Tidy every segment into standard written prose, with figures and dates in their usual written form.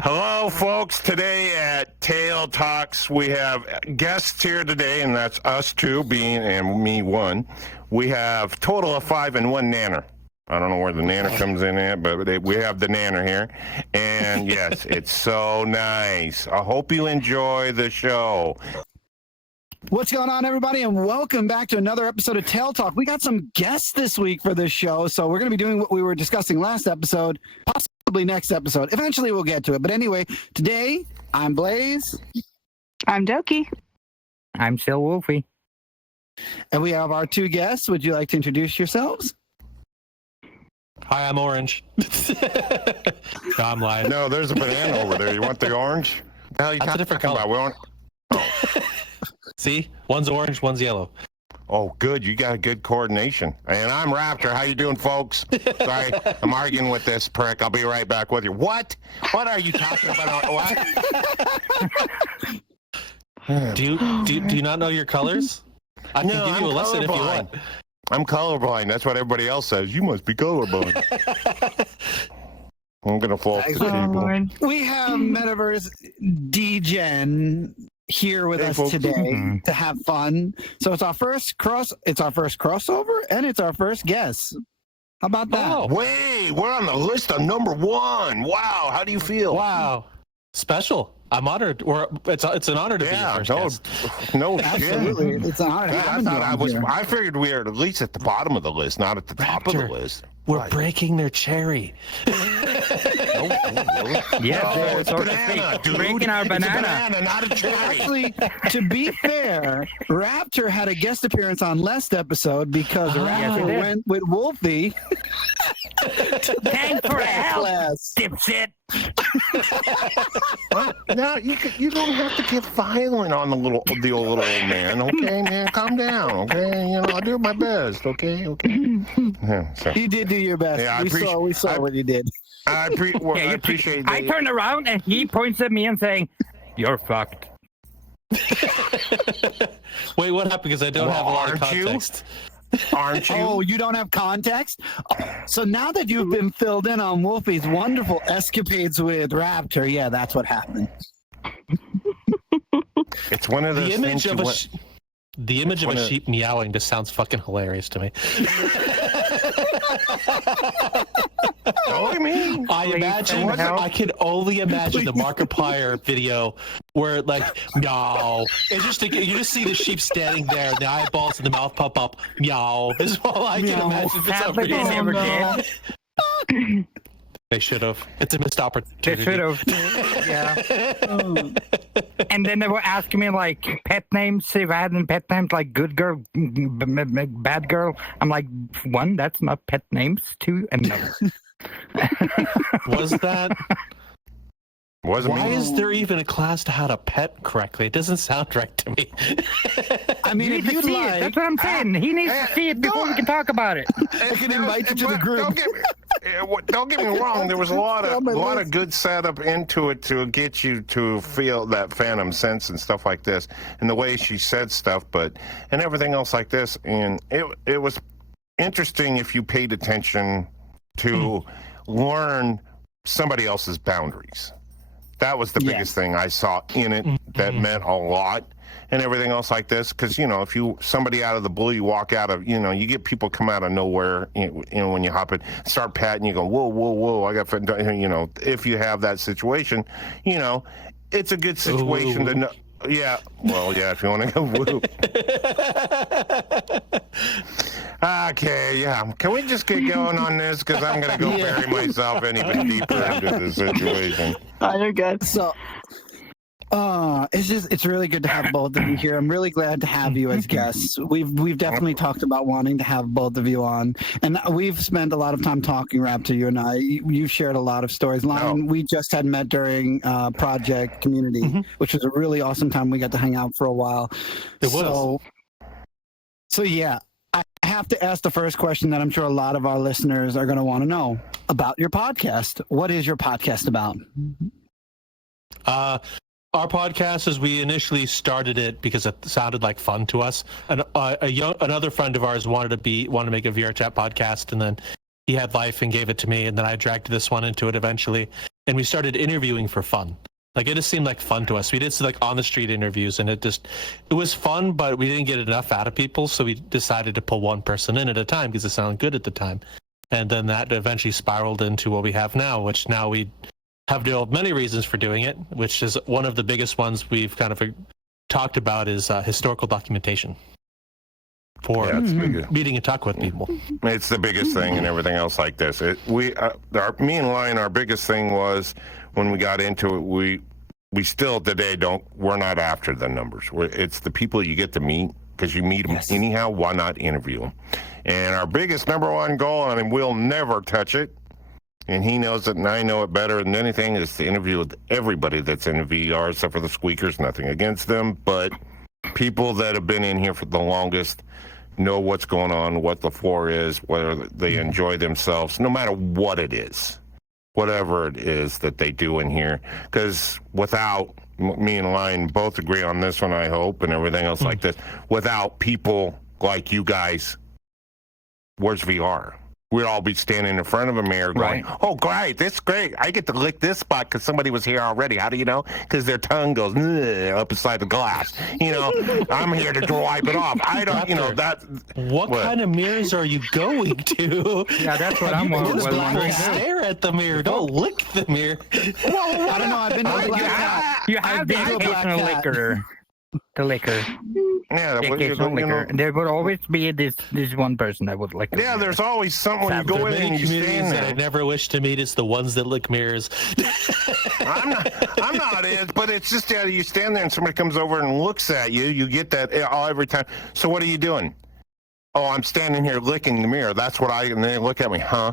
Hello, folks. Today at Tail Talks, we have guests here today, and that's us two, being and me one. We have total of 5 and 1 nanner. I don't know where the nanner comes in at, but we have the nanner here. And yes, it's so nice. I hope you enjoy the show. What's going on, everybody, and welcome back to another episode of Tail Talk. We got some guests this week for this show, so we're going to be doing what we were discussing last episode, possibly next episode. Eventually, we'll get to it. But anyway, today, I'm Blaze. I'm Doki. I'm still Wolfie. And we have our two guests. Would you like to introduce yourselves? Hi, I'm Orange. No, I'm lying. No, there's a banana over there. You want the orange? The hell you That's a different talking color. about? Oh. See? One's orange, one's yellow. Oh, good. You got good coordination. And I'm Raptor. How you doing, folks? Sorry, I'm arguing with this prick. I'll be right back with you. What? What are you talking about? What? Do you not know your colors? I can give you a lesson if you want. I'm colorblind. That's what everybody else says. You must be colorblind. I'm going to fall for people. We have Metaverse Degen here with us today to have fun. So it's our first crossover, and it's our first guest. How about that? Oh. Wait, we're on the list of number 1. Wow, how do you feel? Wow. Special. I'm honored. It's an honor to be your first guest. No shit. Absolutely. It's an honor. I figured we were at least at the bottom of the list, not at the top of the list. We're breaking their cherry. Yeah, it's banana, dude. Breaking our banana. It's a banana, not a cherry. Actually, to be fair, Raptor had a guest appearance on last episode because Raptor went with Wolfie. Thanks for the help, class. dipshit. No, you don't have to get violent on the old little man, okay, man? Calm down, okay? You know, I'll do my best, okay? Yeah, so. You did do your best. Yeah, we saw what you did. I appreciate that. I turned around and he points at me and saying, "You're fucked." Wait, what happened? Because I don't have a lot of context. Aren't you? Oh, you don't have context? So now that you've been filled in on Wolfie's wonderful escapades with Raptor, yeah, that's what happened. It's one of those The image things of the image of a sheep meowing just sounds fucking hilarious to me. Oh, I mean, I can only imagine the Markiplier video where like meow. It's just you just see the sheep standing there, and the eyeballs and the mouth pop up. Meow. Is all I can imagine. For some But they reason. never did. They should have. It's a missed opportunity. They should have. Yeah. And then they were asking me like pet names. If I had any pet names like good girl, bad girl. I'm like, 1, that's not pet names. 2, and no. Was that? Wasn't Why me. is there even a class to how to pet correctly? It doesn't sound right to me. I mean, You if need to you'd see like, it. That's what I'm saying. He needs to see it before we can talk about it. I can invite you to the group. Don't get me wrong. There was a lot of good setup into it to get you to feel that phantom sense and stuff like this, and the way she said stuff, and everything else like this. And it was interesting if you paid attention to learn somebody else's boundaries. That was the biggest thing I saw in it that meant a lot, and everything else like this. Because if somebody out of the blue, you walk out of, you get people come out of nowhere. When you hop in, start patting, you go, whoa, I got, if you have that situation, it's a good situation to know. Yeah, well, yeah, if you want to go whoop. Okay, yeah. Can we just get going on this? Because I'm going to go bury myself even deeper into the situation. Oh, you're good. So, it's really good to have both of you here. I'm really glad to have you as guests. We've definitely talked about wanting to have both of you on, and we've spent a lot of time talking, Raptor, you and I. You've shared a lot of stories. Lion, we just had met during Project Community, which was a really awesome time. We got to hang out for a while. It was. So yeah, I have to ask the first question that I'm sure a lot of our listeners are going to want to know about your podcast. What is your podcast about? Our podcast, as we initially started it because it sounded like fun to us, and another friend of ours wanted to make a VR chat podcast, and then he had life and gave it to me, and then I dragged this one into it eventually, and we started interviewing for fun. Like, it just seemed like fun to us. We did like on the street interviews, and it was fun, but we didn't get enough out of people, so we decided to pull one person in at a time because it sounded good at the time. And then that eventually spiraled into what we have now, which now we have many reasons for doing it, which is one of the biggest ones we've kind of talked about is historical documentation for meeting and talk with people. It's the biggest thing and everything else like this. Me and Lion, our biggest thing was when we got into it, we still today we're not after the numbers. It's the people you get to meet, because you meet them anyhow. Why not interview them? And our biggest number one goal, and we'll never touch it, and he knows it and I know it better than anything, is to interview with everybody that's in VR, except for the squeakers. Nothing against them, but people that have been in here for the longest know what's going on, what the floor is, whether they enjoy themselves, no matter what it is, whatever it is that they do in here. Because without, me and Lion both agree on this one, I hope, and everything else like this, without people like you guys, where's VR? We'd all be standing in front of a mirror going, oh, great, that's great. I get to lick this spot because somebody was here already. How do you know? Because their tongue goes up inside the glass. You know, I'm here to wipe it off. I don't, you know, that. What kind of mirrors are you going to? Yeah, that's what I'm wondering. Stare at the mirror. Don't lick the mirror. Well, I don't know. I've been to a black hat. You have the occasional liquor. The liquor. Yeah, the occasional liquor. There would always be this one person that would lick. Yeah, there's always someone you go in and you stand there. That I never wish to meet is the ones that lick mirrors. I'm not it, but it's just you stand there and somebody comes over and looks at you. You get that every time. So what are you doing? Oh, I'm standing here licking the mirror. That's what and they look at me, huh?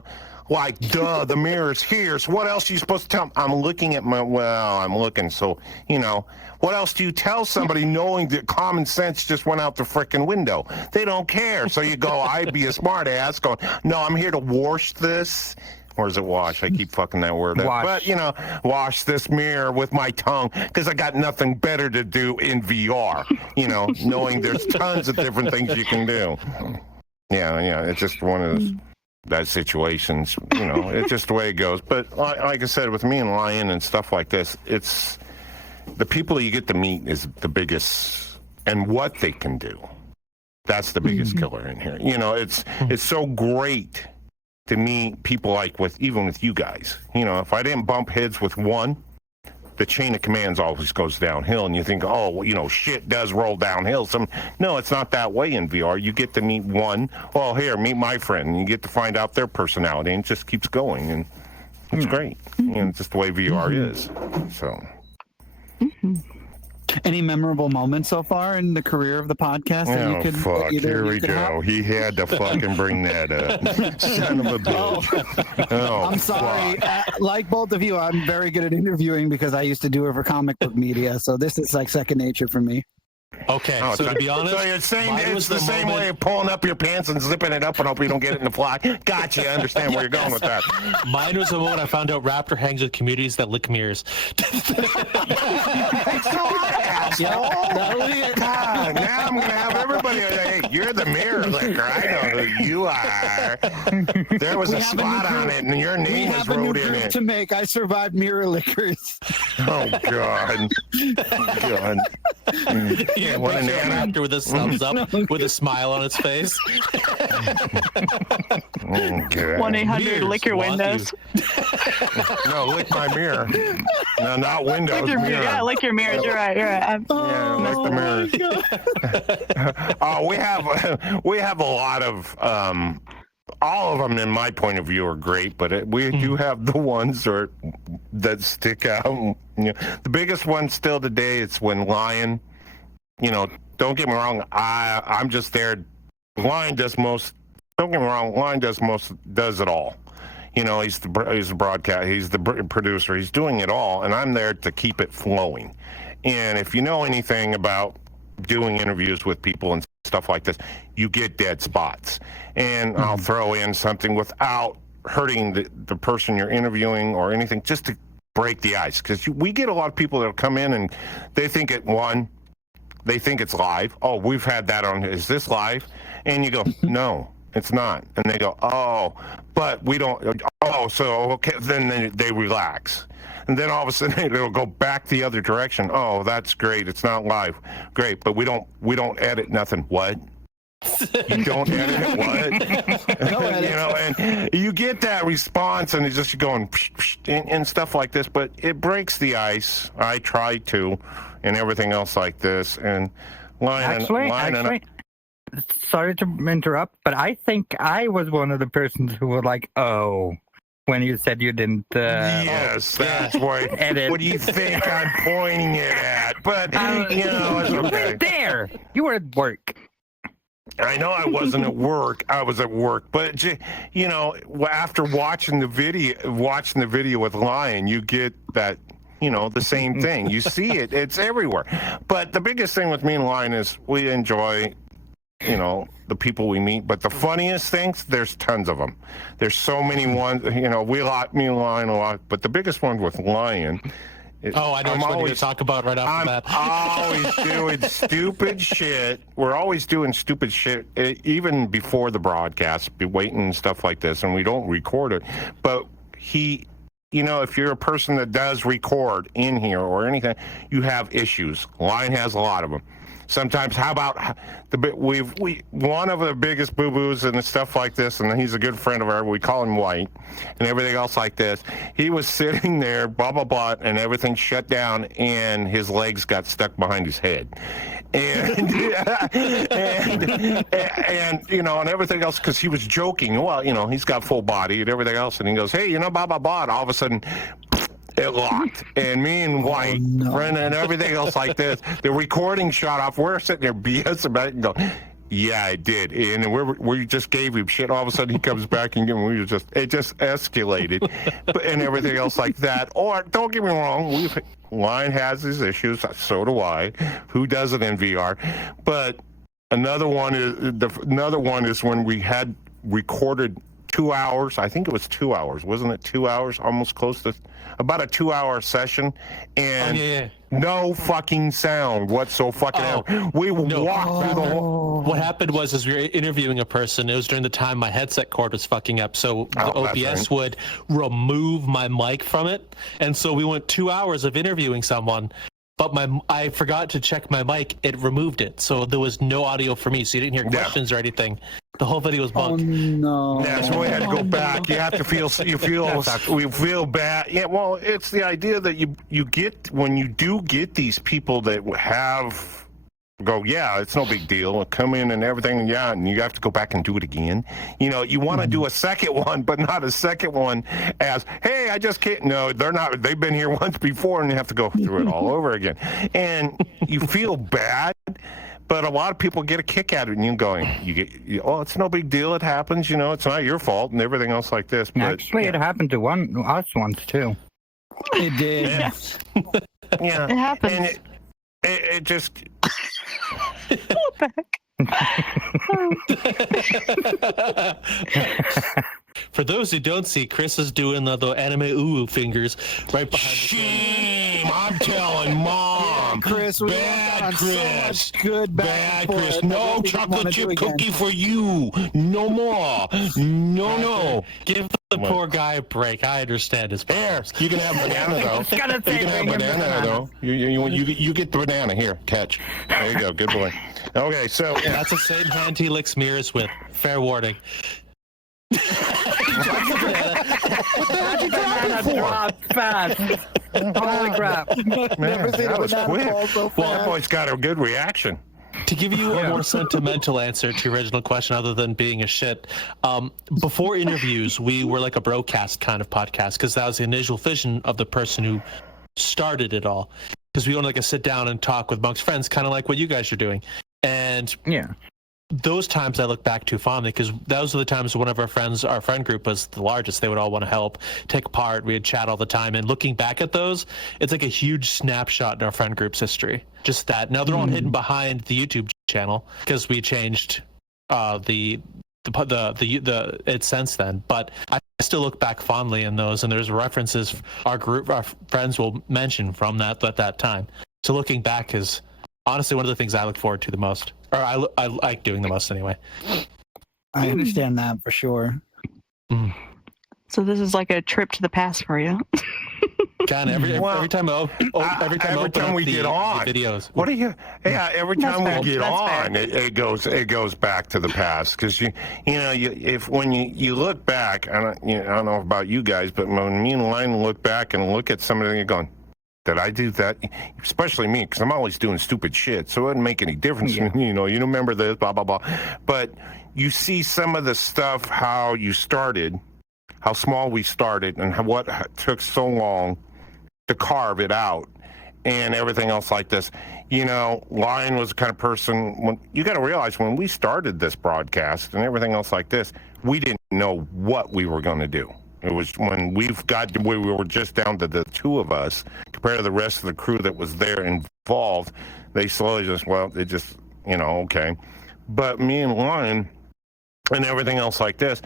Like, duh, the mirror's here. So what else are you supposed to tell them? I'm looking at I'm looking. So, you know, what else do you tell somebody knowing that common sense just went out the frickin' window? They don't care. So you go, I'd be a smart ass going, no, I'm here to wash this. Or is it wash? I keep fucking that word up. But, you know, wash this mirror with my tongue because I got nothing better to do in VR, you know, knowing there's tons of different things you can do. Yeah, it's just one of those. That situations, you know, it's just the way it goes. But like I said, with me and Lion and stuff like this, it's the people you get to meet is the biggest, and what they can do. That's the biggest killer in here. You know, it's so great to meet people like even with you guys. You know, if I didn't bump heads with one, the chain of commands always goes downhill, and you think, oh, well, you know, shit does roll downhill. No, it's not that way in VR. You get to meet one. Well, here, meet my friend, and you get to find out their personality, and it just keeps going, and it's great. And it's just the way VR is. So. Any memorable moments so far in the career of the podcast that you could? Fuck! Here we go. He had to fucking bring that up. Son of a bitch. Oh, I'm sorry. Like both of you, I'm very good at interviewing because I used to do it for comic book media. So this is like second nature for me. Okay, so to be honest, so you're saying it's the same way of pulling up your pants and zipping it up and hope you don't get it in the fly. Gotcha, I understand where you're going with that. Mine was the moment I found out Raptor hangs with communities that lick mirrors. God, now I'm gonna have everybody. Hey, you're the mirror licker. I know who you are. There was a spot on it, and your name was wrote in it. To make, I survived mirror lickers. Oh God. Yeah, what an Raptor with his thumbs up, with a smile on its face. 1-800 lick your windows. No, lick my mirror. No, not windows. Lick your mirror. Yeah, lick your mirrors. You're right. Yeah, lick the mirrors. We have a lot of. All of them, in my point of view, are great, but we do have the ones that stick out. You know, the biggest one still today, it's when Lion, you know, don't get me wrong, I'm just there. Lion does most. Don't get me wrong, Lion does it all. You know, he's the broadcast, he's the producer, he's doing it all, and I'm there to keep it flowing. And if you know anything about doing interviews with people and stuff like this, you get dead spots. And I'll throw in something without hurting the person you're interviewing or anything, just to break the ice. Because we get a lot of people that come in and they think they think it's live. Oh, we've had that on, is this live? And you go, no, It's not. And they go, oh, but we don't. Oh, so okay. Then they relax. And then all of a sudden it'll go back the other direction. Oh, that's great. It's not live. Great, but we don't edit nothing. What? You don't edit it? What? No edit. You know, and you get that response, and it's just going psh, psh, and stuff like this. But it breaks the ice. I try to, and everything else like this. And Actually, sorry to interrupt, but I think I was one of the persons who were like, "Oh," when you said you didn't. Yes, that's why. Edit. What do you think I'm pointing it at? But you know, it's you okay. weren't there. You were at work. I know I wasn't at work. I was at work, but you know, after watching the video with Lion, you get that. You know, the same thing. You see it. It's everywhere. But the biggest thing with me and Lion is we enjoy, you know, the people we meet. But the funniest things, there's tons of them. There's so many ones. You know, me and Lion a lot. But the biggest one with Lion. I know what you're going to talk about right after that. I'm always doing stupid shit. We're always doing stupid shit, even before the broadcast, be waiting and stuff like this, and we don't record it. But you know, if you're a person that does record in here or anything, you have issues. Lion has a lot of them. Sometimes, how about one of the biggest boo-boos and stuff like this, and he's a good friend of ours. We call him White, and everything else like this. He was sitting there, blah blah blah, and everything shut down, and his legs got stuck behind his head, and and you know, and everything else because he was joking. Well, you know, he's got full body and everything else, and he goes, "Hey, you know, blah blah blah," and all of a sudden. It locked, and me and White, Brennan, and everything else like this. The recording shot off. We're sitting there BS about it and go, "Yeah, I did." And we just gave him shit. All of a sudden, he comes back and it just escalated, and everything else like that. Or don't get me wrong, Lion has his issues. So do I. Who doesn't in VR? But another one is when we had recorded 2 hours. I think it was 2 hours, wasn't it? 2 hours, almost close to about a 2-hour session, and no fucking sound whatsoever. We walked through the whole. What happened was we were interviewing a person. It was during the time my headset cord was fucking up, so the OBS would remove my mic from it, and so we went 2 hours of interviewing someone. But I forgot to check my mic. It removed it, so there was no audio for me. So you didn't hear questions or anything. The whole video was bunk. Oh no! Yeah, so we had to go back. You have to we feel bad. Yeah, well, it's the idea that you get when you do get these people that go, yeah, it's no big deal. Come in and everything, yeah, and you have to go back and do it again. You know, you want to do a second one, but not a second one as, hey, I just can't. No, they're not. They've been here once before, and you have to go through it all over again. And you feel bad, but a lot of people get a kick out of it, and oh, it's no big deal. It happens. You know, it's not your fault, and everything else like this. But actually, it happened to us once too. It did. Yeah. Yeah. It happens. And it just. What the heck? For those who don't see, Chris is doing the anime ooh fingers right behind Shame! I'm telling Mom. Chris, we bad Chris. So much good bad back Chris. for it No that we chocolate wanna chip do again. cookie for you. No more. No. Give the poor guy a break. I understand his There, problems. you can have banana though. You Gotta say, can have bring him banana though. You get the banana here. Catch. There you go. Good boy. Okay, so That's the same hand he licks mirrors with. Fair warning. Banana dropped fast. Holy crap! man, Never seen that a was banana quick. fall so Well, that fast. boy's got a good reaction. To give you a more sentimental answer to your original question, other than being a shit, before interviews, we were like a broadcast kind of podcast because that was the initial vision of the person who started it all. Because we wanted like a sit down and talk with amongst friends, kind of like what you guys are doing. And those times I look back to fondly because those are the times one of our friend group was the largest. They would all want to help, take part. We'd chat all the time. And looking back at those, it's like a huge snapshot in our friend group's history. Just that. Now they're all hidden behind the YouTube channel because we changed it since then. But I still look back fondly in those, and there's references our friends will mention from that at that time. So looking back is honestly one of the things I look forward to the most. Or I like doing the most anyway. I understand that for sure. So this is like a trip to the past for you. God, every time every time we get on videos. What are you? Yeah, every time That's we fair. get That's on, fair. it goes back to the past because when you look back, I don't know about you guys, but when me and Lion look back and look at somebody, you're going, did I do that? Especially me, because I'm always doing stupid shit, so it doesn't make any difference. Yeah. You remember this, blah blah blah, but you see some of the stuff, how you started, how small we started, and what took so long to carve it out and everything else like this. Lion was the kind of person, you got to realize when we started this broadcast and everything else like this, we didn't know what we were going to do. It was when we've got to where we were just down to the two of us compared to the rest of the crew that was there involved. They slowly okay. But me and Lion and everything else like this,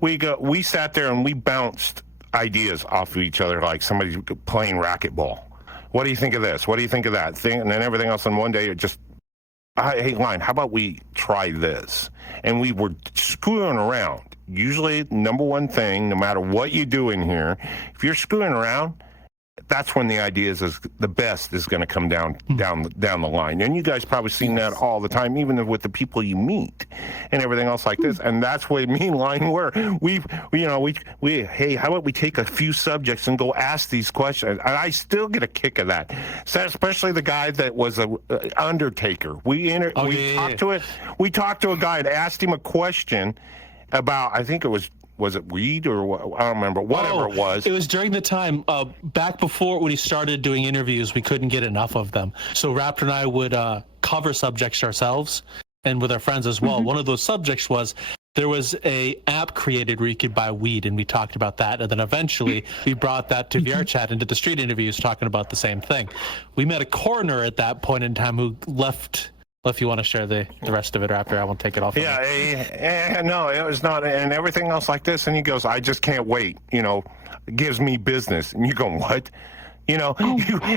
we sat there and we bounced ideas off of each other like somebody playing racquetball. What do you think of this? What do you think of that thing? And then everything else. And one day it just, hey, Lion, how about we try this? And we were screwing around. Usually, number one thing, no matter what you do in here, if you're screwing around, that's when the ideas is the best is going to come down the line. And you guys probably seen that all the time, even with the people you meet and everything else like this. And that's where me and Lion were. Hey, how about we take a few subjects and go ask these questions? And I still get a kick of that. So especially the guy that was a undertaker. We talked to a guy and asked him a question about, I think it was it weed or what? I don't remember. Whatever it was. It was during the time back before when he started doing interviews. We couldn't get enough of them, so Raptor and I would cover subjects ourselves and with our friends as well. One of those subjects was there was a app created where you could buy weed, and we talked about that. And then eventually we brought that to VR chat and did the street interviews talking about the same thing. We met a coroner at that point in time who left. Well, if you want to share the rest of it, Raptor, I won't take it off. No, it was not, and everything else like this. And he goes, I just can't wait. Gives me business. And you go, what? You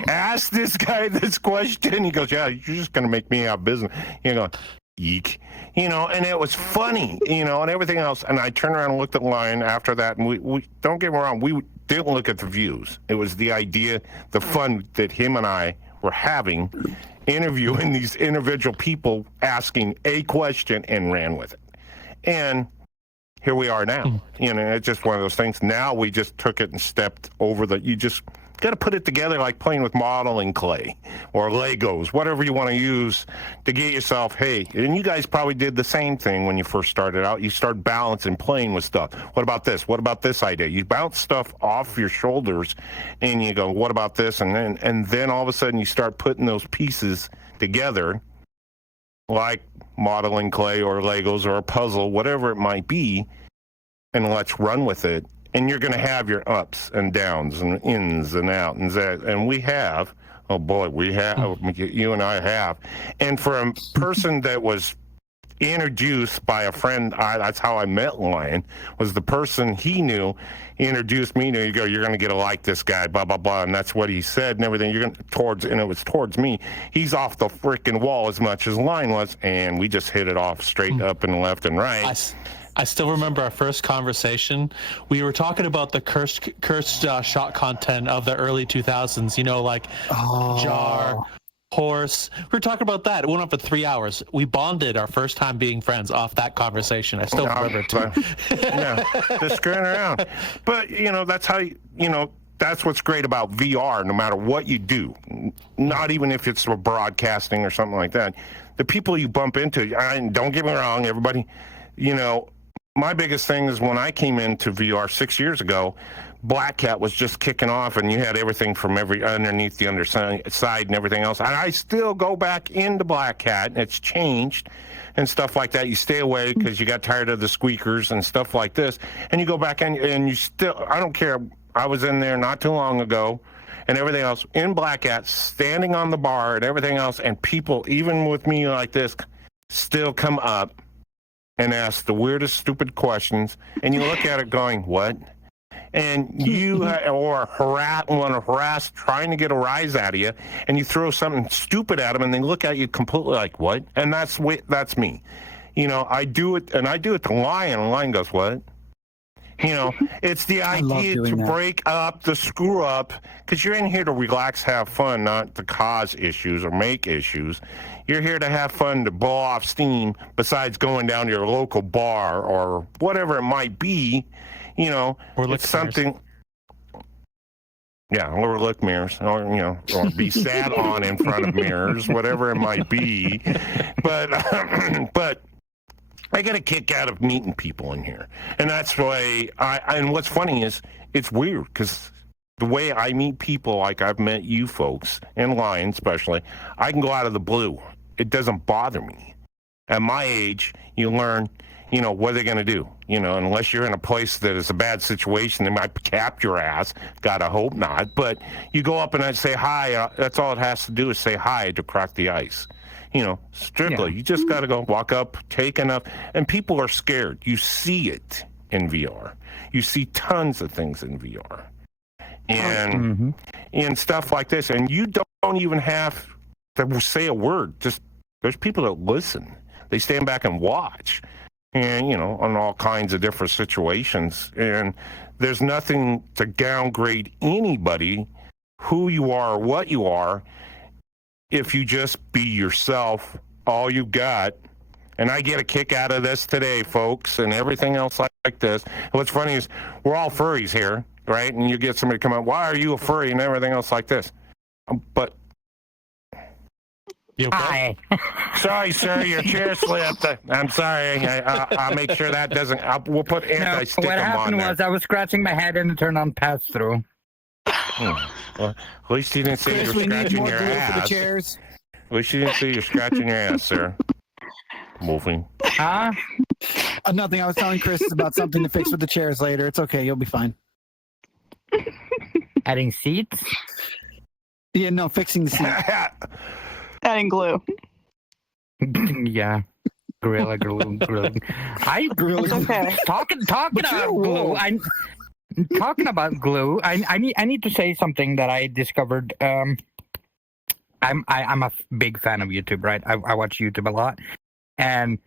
ask this guy this question. He goes, yeah, you're just going to make me out of business. You go, eek. And it was funny, and everything else. And I turned around and looked at Lion after that. And we don't get me wrong, we didn't look at the views. It was the idea, the fun that him and I were having, interviewing these individual people, asking a question and ran with it. And here we are now. It's just one of those things. Now we just took it and stepped over you just got to put it together like playing with modeling clay or Legos, whatever you want to use to get yourself, hey, and you guys probably did the same thing when you first started out. You start balancing, playing with stuff. What about this? What about this idea? You bounce stuff off your shoulders and you go, what about this? And then all of a sudden you start putting those pieces together like modeling clay or Legos or a puzzle, whatever it might be, and let's run with it. And you're going to have your ups and downs and ins and outs and we have. Oh boy, we have. You and I have. And for a person that was introduced by a friend, that's how I met Lion. Was the person he knew introduced me to. You go, you're going to get to like this guy, blah blah blah, and that's what he said and everything. And it was towards me. He's off the freaking wall as much as Lion was, and we just hit it off straight up and left and right. I still remember our first conversation. We were talking about the cursed shot content of the early 2000s, like Jar, Horse. We were talking about that. It went on for 3 hours. We bonded our first time being friends off that conversation. I still remember it too. Yeah, just screwing around. But, that's how, that's what's great about VR, no matter what you do, not even if it's broadcasting or something like that. The people you bump into, don't get me wrong, everybody, my biggest thing is when I came into VR 6 years ago, Black Cat was just kicking off, and you had everything from underneath the underside and everything else. And I still go back into Black Cat, and it's changed and stuff like that. You stay away because you got tired of the squeakers and stuff like this, and you go back and you still, I don't care. I was in there not too long ago and everything else in Black Cat, standing on the bar and everything else, and people, even with me like this, still come up and ask the weirdest, stupid questions, and you look at it going, what? And you want to harass, trying to get a rise out of you, and you throw something stupid at them, and they look at you completely like, what? And that's me. You know, I do it, and I do it to Lion, and Lion goes, what? You know, it's the idea to break up the screw up, because you're in here to relax, have fun, not to cause issues or make issues. You're here to have fun, to blow off steam, besides going down to your local bar or whatever it might be. You know, or it's something. Yeah, or look mirrors, or, you know, or be sat on in front of mirrors, whatever it might be. But, but I get a kick out of meeting people in here. And that's why and what's funny is it's weird because the way I meet people, like I've met you folks, and Lion especially, I can go out of the blue. It doesn't bother me. At my age, you learn, you know, what are they going to do? You know, unless you're in a place that is a bad situation, they might cap your ass. Gotta hope not. But you go up and I say hi. That's all it has to do is say hi to crack the ice. You know, strictly. You just got to go walk up, take enough. And people are scared. You see it in VR. You see tons of things in VR. And stuff like this. And you don't even have to say a word. Just there's people that listen. They stand back and watch. And, you know, on all kinds of different situations. And there's nothing to downgrade anybody, who you are or what you are, if you just be yourself, all you got. And I get a kick out of this today, folks, and everything else like this. And what's funny is we're all furries here, right? And you get somebody come up, why are you a furry, and everything else like this. But you okay? Sorry, sir, your chair slipped. I'm sorry. I'll make sure that doesn't. We'll put anti-stick what on happened there. was I was scratching my head and it turned on pass-through. Well, at least you didn't say you were scratching your ass. For the chairs. At least you didn't say you're scratching your ass, sir. Moving. Huh? Nothing. I was telling Chris about something to fix with the chairs later. It's okay. You'll be fine. Adding seats? Yeah, no, fixing the seat. Adding glue. Yeah. Gorilla glue. It's okay. Talking about glue. Talking about glue. I need to say something that I discovered. I'm a big fan of YouTube, right? I watch YouTube a lot, and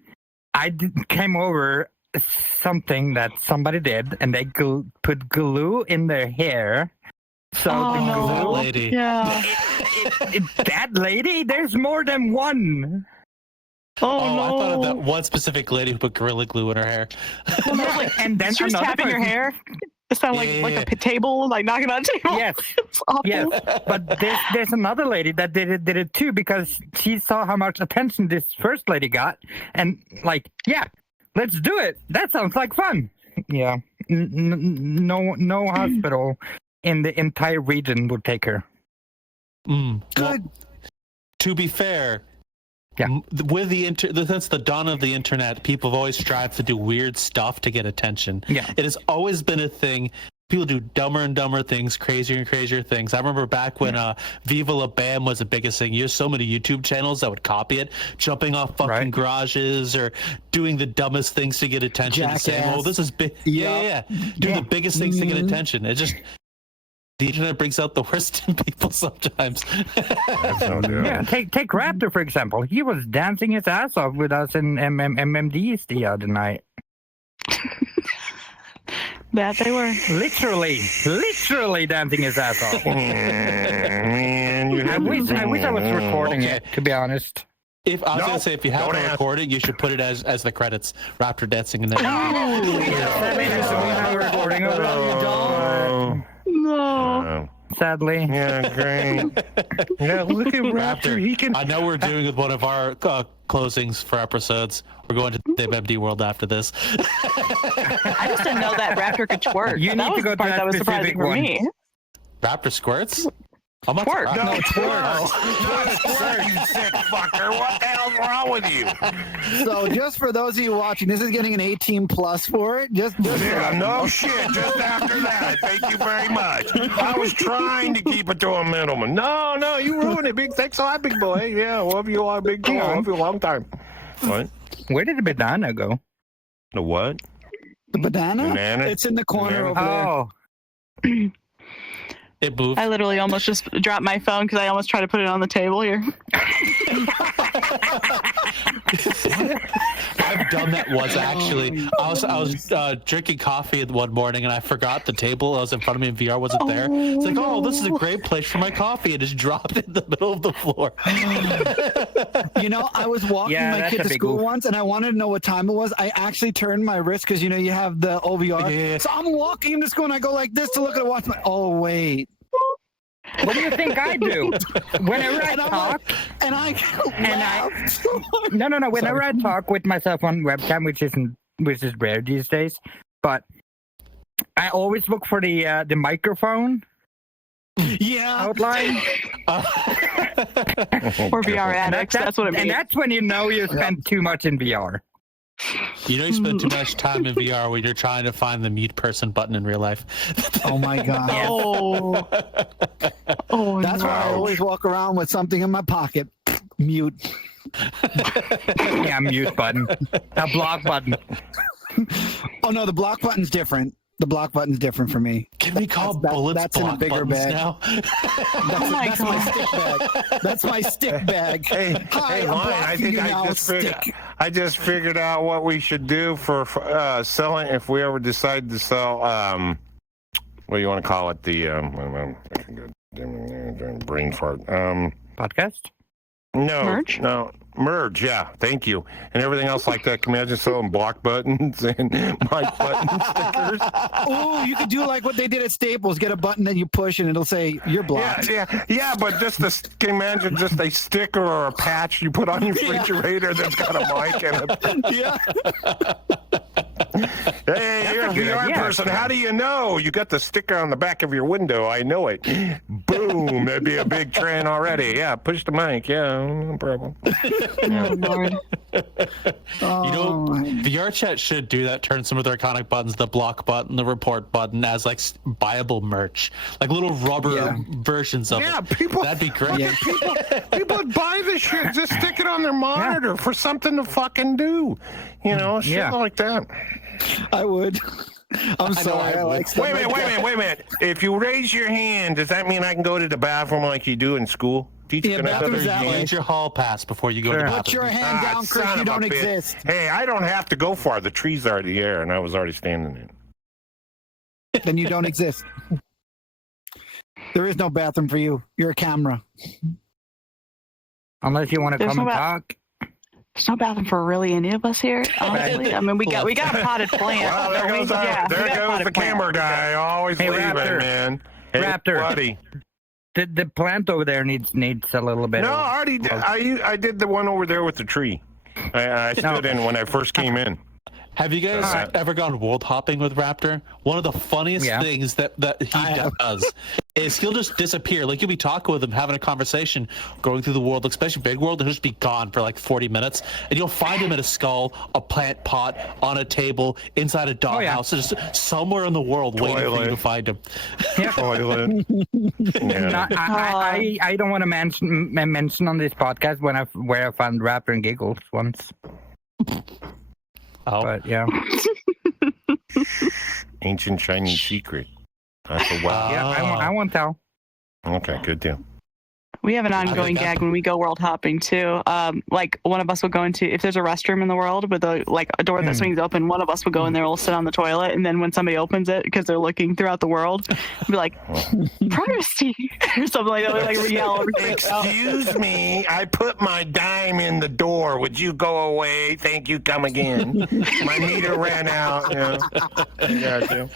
came over something that somebody did, and they put glue in their hair. So the glue lady. Yeah. That lady? There's more than one. Oh, no. I thought of that one specific lady who put Gorilla Glue in her hair. Well, no, like, and then she was tapping your hair. It sounded like a table, like knocking on a table. Yes. It's awful. Yes, but there's another lady that did it too, because she saw how much attention this first lady got, and like, yeah, let's do it. That sounds like fun. Yeah, no hospital in the entire region would take her. Good. Well, to be fair, with since the dawn of the internet, people have always strived to do weird stuff to get attention. Yeah, it has always been a thing. People do dumber and dumber things, crazier and crazier things. I remember back when Viva La Bam was the biggest thing. You have so many YouTube channels that would copy it, jumping off fucking garages or doing the dumbest things to get attention. Jackass. Saying, "Oh, this is big." Yeah. Do the biggest things to get attention. It just the internet brings out the worst in people sometimes. Yeah, take Raptor for example. He was dancing his ass off with us in MMDs the other night. That they were. Literally dancing his ass off. Man, I wish I was recording it, to be honest. If I was gonna say, if you have to record it, you should put it as the credits. Raptor dancing in there. Recording of it. No. Sadly. Yeah, great. Yeah, look at Raptor. He can. I know we're doing with one of our closings for episodes. We're going to the MMD world after this. I just didn't know that Raptor could twerk. You need to go to part that that was surprising specific for one. me. Raptor squirts? I'm not Twerk. No, surprised. twerk, you sick fucker. What the hell's wrong with you? So just for those of you watching, this is getting an 18 plus for it. Just Yeah, no shit. Just after that. Thank you very much. I was trying to keep it to a minimum. No, you ruined it. Thanks a lot, big boy. Yeah, love you all, big boy. Love you a long time. What? Where did the banana go? The what? the banana. Banana? It's in the corner Banana. over there. Oh, It moved. I literally almost just dropped my phone because I almost tried to put it on the table here. I've done that once actually. I was drinking coffee one morning and I forgot the table that was in front of me in VR wasn't there. It's like, oh, this is a great place for my coffee. It just dropped in the middle of the floor. I was walking my kid to school once, and I wanted to know what time it was. I actually turned my wrist because you have the OVR. Yeah. So I'm walking him to school, and I go like this to look at the watch. Oh wait. What do you think I do? Whenever I talk, Whenever I talk with myself on webcam, which is rare these days, but I always look for the microphone. Yeah. Outline. Or VR addicts. That's what it means. And that's when you know you spent too much in VR. You know you spend too much time in VR when you're trying to find the mute person button in real life. Oh my god. That's why I always walk around with something in my pocket. Mute. Yeah, mute button. A block button. Oh no, the block button's different. The block button's different for me. Can we call bullets that's block in a bigger buttons bag. now? That's my stick bag. That's my stick bag. Hey, Hi, hey, I'm Lion, I think blocking I just figured out what we should do for selling if we ever decide to sell. What do you want to call it? The brain fart. Podcast? Merge, yeah, thank you. And everything else like that. Can you imagine selling block buttons and mic button stickers? Oh, you could do like what they did at Staples. Get a button that you push and it'll say, you're blocked. Yeah, but can you imagine just a sticker or a patch you put on your refrigerator that's got a mic in it? Yeah. Hey, you're a VR person. How do you know? You got the sticker on the back of your window. I know it. Boom. That'd be a big trend already. Yeah, push the mic. Yeah, no problem. Oh, Lord. VR chat should do that. Turn some of their iconic buttons, the block button, the report button, as like buyable merch, like little rubber versions of it. Yeah, people. That'd be great. People would buy this shit. Just stick it on their monitor for something to fucking do. Shit like that. I would. I'm sorry. I like stuff Wait a minute. If you raise your hand, does that mean I can go to the bathroom like you do in school? Bathrooms that way. You need your hall pass before you go to the bathroom. Put your hand down, Chris. You don't exist. Hey, I don't have to go far. The tree's already there, and I was already standing in it. Then you don't exist. There is no bathroom for you. You're a camera. Unless you want to come and talk. There's no bathroom for really any of us here, honestly. I mean, we got a potted plant. Well, there goes the camera guy. Always leaving, man. Hey, Raptor. buddy. The plant over there needs a little bit. No, I already did. I did the one over there with the tree. I stood in when I first came in. Have you guys ever gone world hopping with Raptor? One of the funniest things that he does is he'll just disappear. Like, you'll be talking with him, having a conversation, going through the world, especially big world, and he'll just be gone for like 40 minutes. And you'll find him in a skull, a plant pot, on a table, inside a doghouse, just somewhere in the world waiting for you to find him. Toilet. I don't want to mention on this podcast where I found Raptor and Giggles once. Oh, but yeah. Ancient Chinese secret. That's a wow. Yeah, I won't tell. Okay, good deal. We have an ongoing gag when we go world hopping too. Like, one of us will go into, if there's a restroom in the world with a door that swings open, one of us will go in there, we'll sit on the toilet, and then when somebody opens it, because they're looking throughout the world, be like, privacy, or something like that. We like yell. Excuse me, I put my dime in the door. Would you go away? Thank you. Come again. My meter ran out. I got you.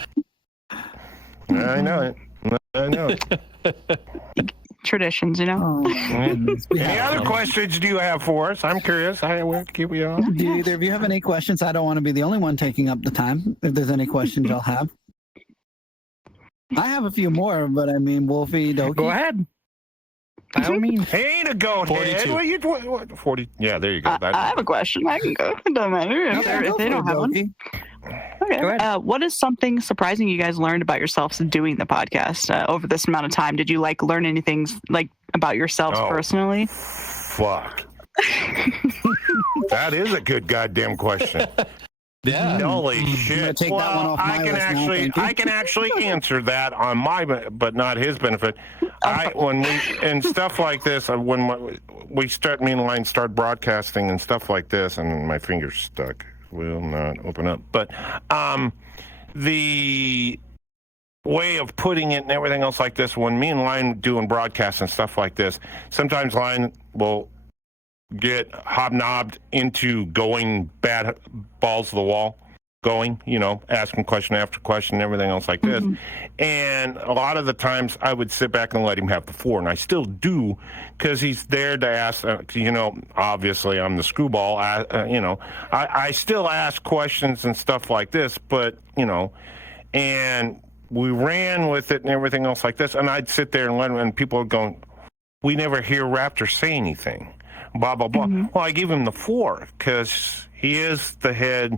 I know it. I know it. Traditions, Any other questions do you have for us? I'm curious. I will keep you on. Do either of you have any questions? I don't want to be the only one taking up the time. If there's any questions y'all have. I have a few more, but I mean, Wolfie, Doki. Go ahead. By all means. Hey, the goat head. 40. 40. Yeah, there you go. I have a question. I can go. It doesn't matter if they don't have one. Okay. What is something surprising you guys learned about yourselves doing the podcast over this amount of time? Did you learn anything about yourselves personally? Fuck. That is a good goddamn question. Yeah. Holy gonna shit! take that one off my list now, thank you. I can actually answer that on my, but not his benefit. When we and stuff like this, when we start, me and Line start broadcasting and stuff like this, and my finger's stuck, will not open up. But the way of putting it and everything else like this, when me and Line doing broadcasts and stuff like this, sometimes Line will get hobnobbed into going bad balls to the wall, asking question after question and everything else like this. And a lot of the times I would sit back and let him have the floor, and I still do, because he's there to ask, obviously I'm the screwball, I still ask questions and stuff like this, but, and we ran with it and everything else like this, and I'd sit there and let him, and people are going, we never hear Raptor say anything, blah, blah, blah. Well, I give him the floor because he is the head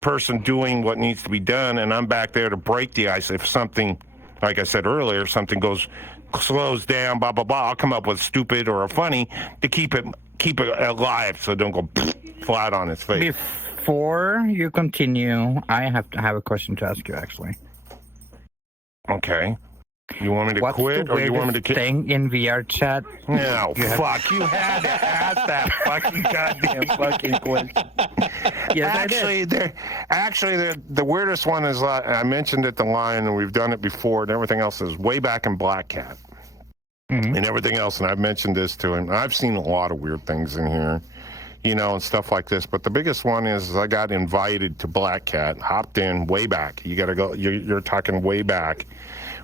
person doing what needs to be done, and I'm back there to break the ice. If something, like I said earlier, something slows down, blah, blah, blah, I'll come up with stupid or a funny to keep it alive, so don't go flat on its face. Before you continue, I have a question to ask you, actually. Okay. You want me to quit, or you want me to thing in VR chat? No, fuck. You had to ask that fucking goddamn fucking question. Yes, actually, the weirdest one is, I mentioned it to Lion, and we've done it before, and everything else is way back in Black Cat. And everything else, and I've mentioned this to him. I've seen a lot of weird things in here, and stuff like this. But the biggest one is I got invited to Black Cat, hopped in way back. You got to go, you're talking way back.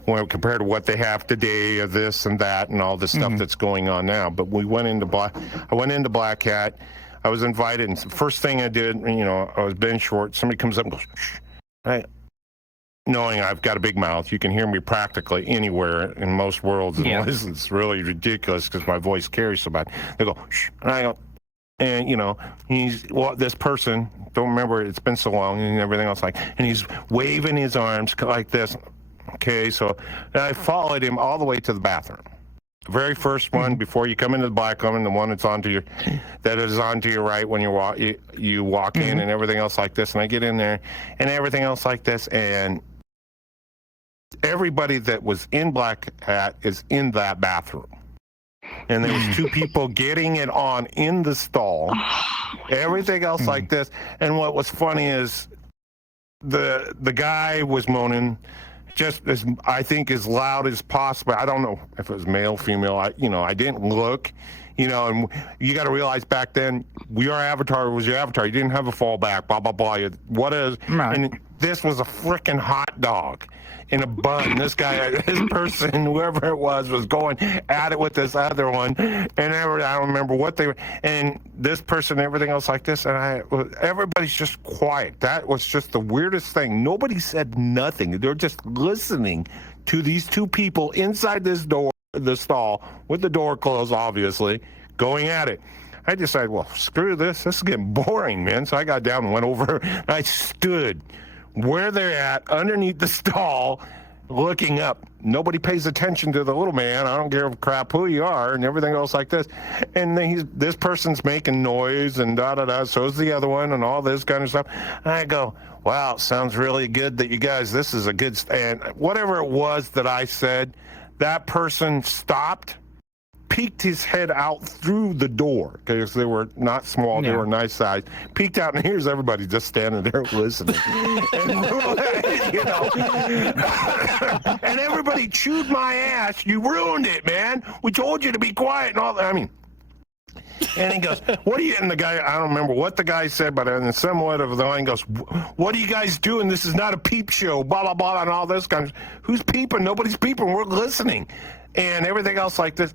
Well, compared to what they have today, of this and that, and all the stuff that's going on now. But I went into Black Cat. I was invited, and the first thing I did, I was bench short. Somebody comes up and goes, shh. Knowing I've got a big mouth, you can hear me practically anywhere in most worlds. And it's really ridiculous because my voice carries so bad. They go, shh. And I go, and this person, don't remember, it's been so long and everything else, and he's waving his arms like this. Okay, so I followed him all the way to the bathroom. The very first one, before you come into the black room, the one that is onto your right when you walk in, and everything else like this. And I get in there, and everything else like this, and everybody that was in Black Hat is in that bathroom. And there was two people getting it on in the stall. Everything else like this. And what was funny is the guy was moaning just as, I think, as loud as possible. I don't know if it was male, female. I didn't look, and you got to realize back then, your avatar was your avatar. You didn't have a fallback, blah, blah, blah. What is, and this was a freaking hot dog in a bun. This guy, this person, whoever it was going at it with this other one, and I don't remember what they were, and this person, everything else like this, and everybody's just quiet. That was just the weirdest thing. Nobody said nothing. They're just listening to these two people inside the stall, with the door closed, obviously, going at it. I decided, well, screw this. This is getting boring, man. So I got down and went over, and I stood where they're at, underneath the stall, looking up. Nobody pays attention to the little man. I don't give a crap who you are, and everything else like this. And this person's making noise, and da-da-da, so's the other one, and all this kind of stuff. And I go, wow, sounds really good that you guys, this is a good, and whatever it was that I said, that person stopped, peeked his head out through the door, because they were not small, they were nice size, peeked out, and here's everybody just standing there listening. And everybody chewed my ass. You ruined it, man. We told you to be quiet and all that. And he goes, what are you, and the guy, I don't remember what the guy said, but in somewhat of the line goes, what are you guys doing? This is not a peep show, blah, blah, blah, and all this kind of, who's peeping? Nobody's peeping. We're listening. And everything else like this,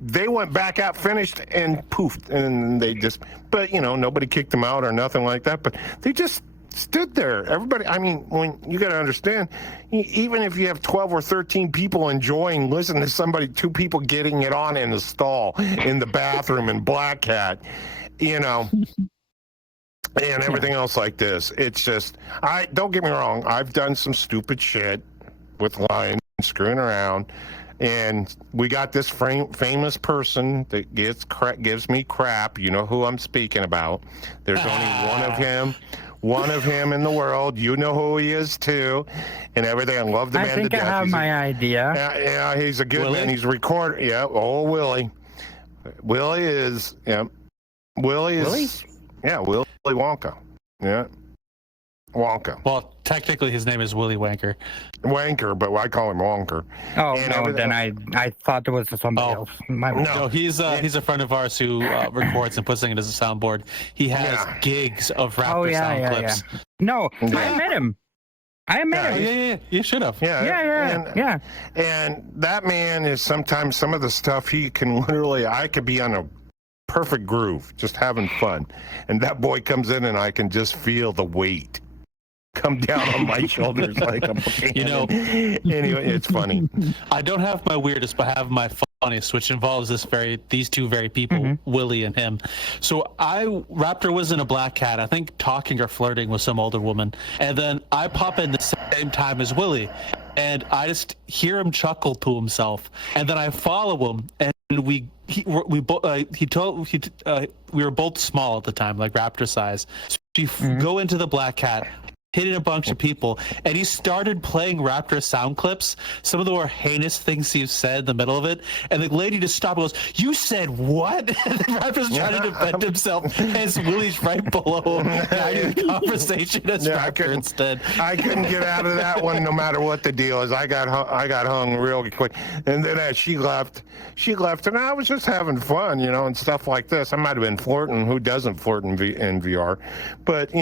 they went back out, finished, and poofed. And they just, but, nobody kicked them out or nothing like that. But they just stood there. Everybody, when you got to understand, even if you have 12 or 13 people listening to two people getting it on in the stall, in the bathroom, in Black Cat, and everything else like this. It's just, don't get me wrong, I've done some stupid shit with Lion, screwing around. And we got this famous person that gives me crap. You know who I'm speaking about. There's only one of him. one of him in the world. You know who he is too, and everything. I love the man I think to I death. have He's my idea. yeah, he's a good Willie? man. He's recording. Yeah, Willie. Willie is. Yeah, Willie is. Yeah, Willy Wonka. Yeah, Wonka. Well, technically, his name is Willy Wanker. Wanker, but I call him Wonker. Oh And no, then I thought it was somebody Oh. else. My No. No, he's a friend of ours who records and puts things as a soundboard. He has Yeah. gigs of Raptor Oh, yeah, sound yeah, clips. No, Yeah. I met him. I met Yeah, him. you should have. Yeah. And that man is sometimes some of the stuff he can literally. I could be on a perfect groove, just having fun, and that boy comes in, and I can just feel the weight come down on my shoulders like I'm. You know- Anyway, it's funny. I don't have my weirdest, but I have my funniest, which involves these two very people, Willie and him. So Raptor was in a black cat, I think talking or flirting with some older woman, and then I pop in the same time as Willie, and I just hear him chuckle to himself, and then I follow him, and we were both small at the time, like Raptor size. So we go into the black cat, hitting a bunch of people, and he started playing Raptor sound clips, some of the more heinous things he's said in the middle of it, and the lady just stopped and goes, "You said what?" And then Raptor's trying to defend himself as Willie's right below him, guiding the conversation as Raptor instead. I couldn't get out of that one no matter what the deal is. I got hung real quick. And then as she left, and I was just having fun, and stuff like this. I might have been flirting. Who doesn't flirt in VR? But,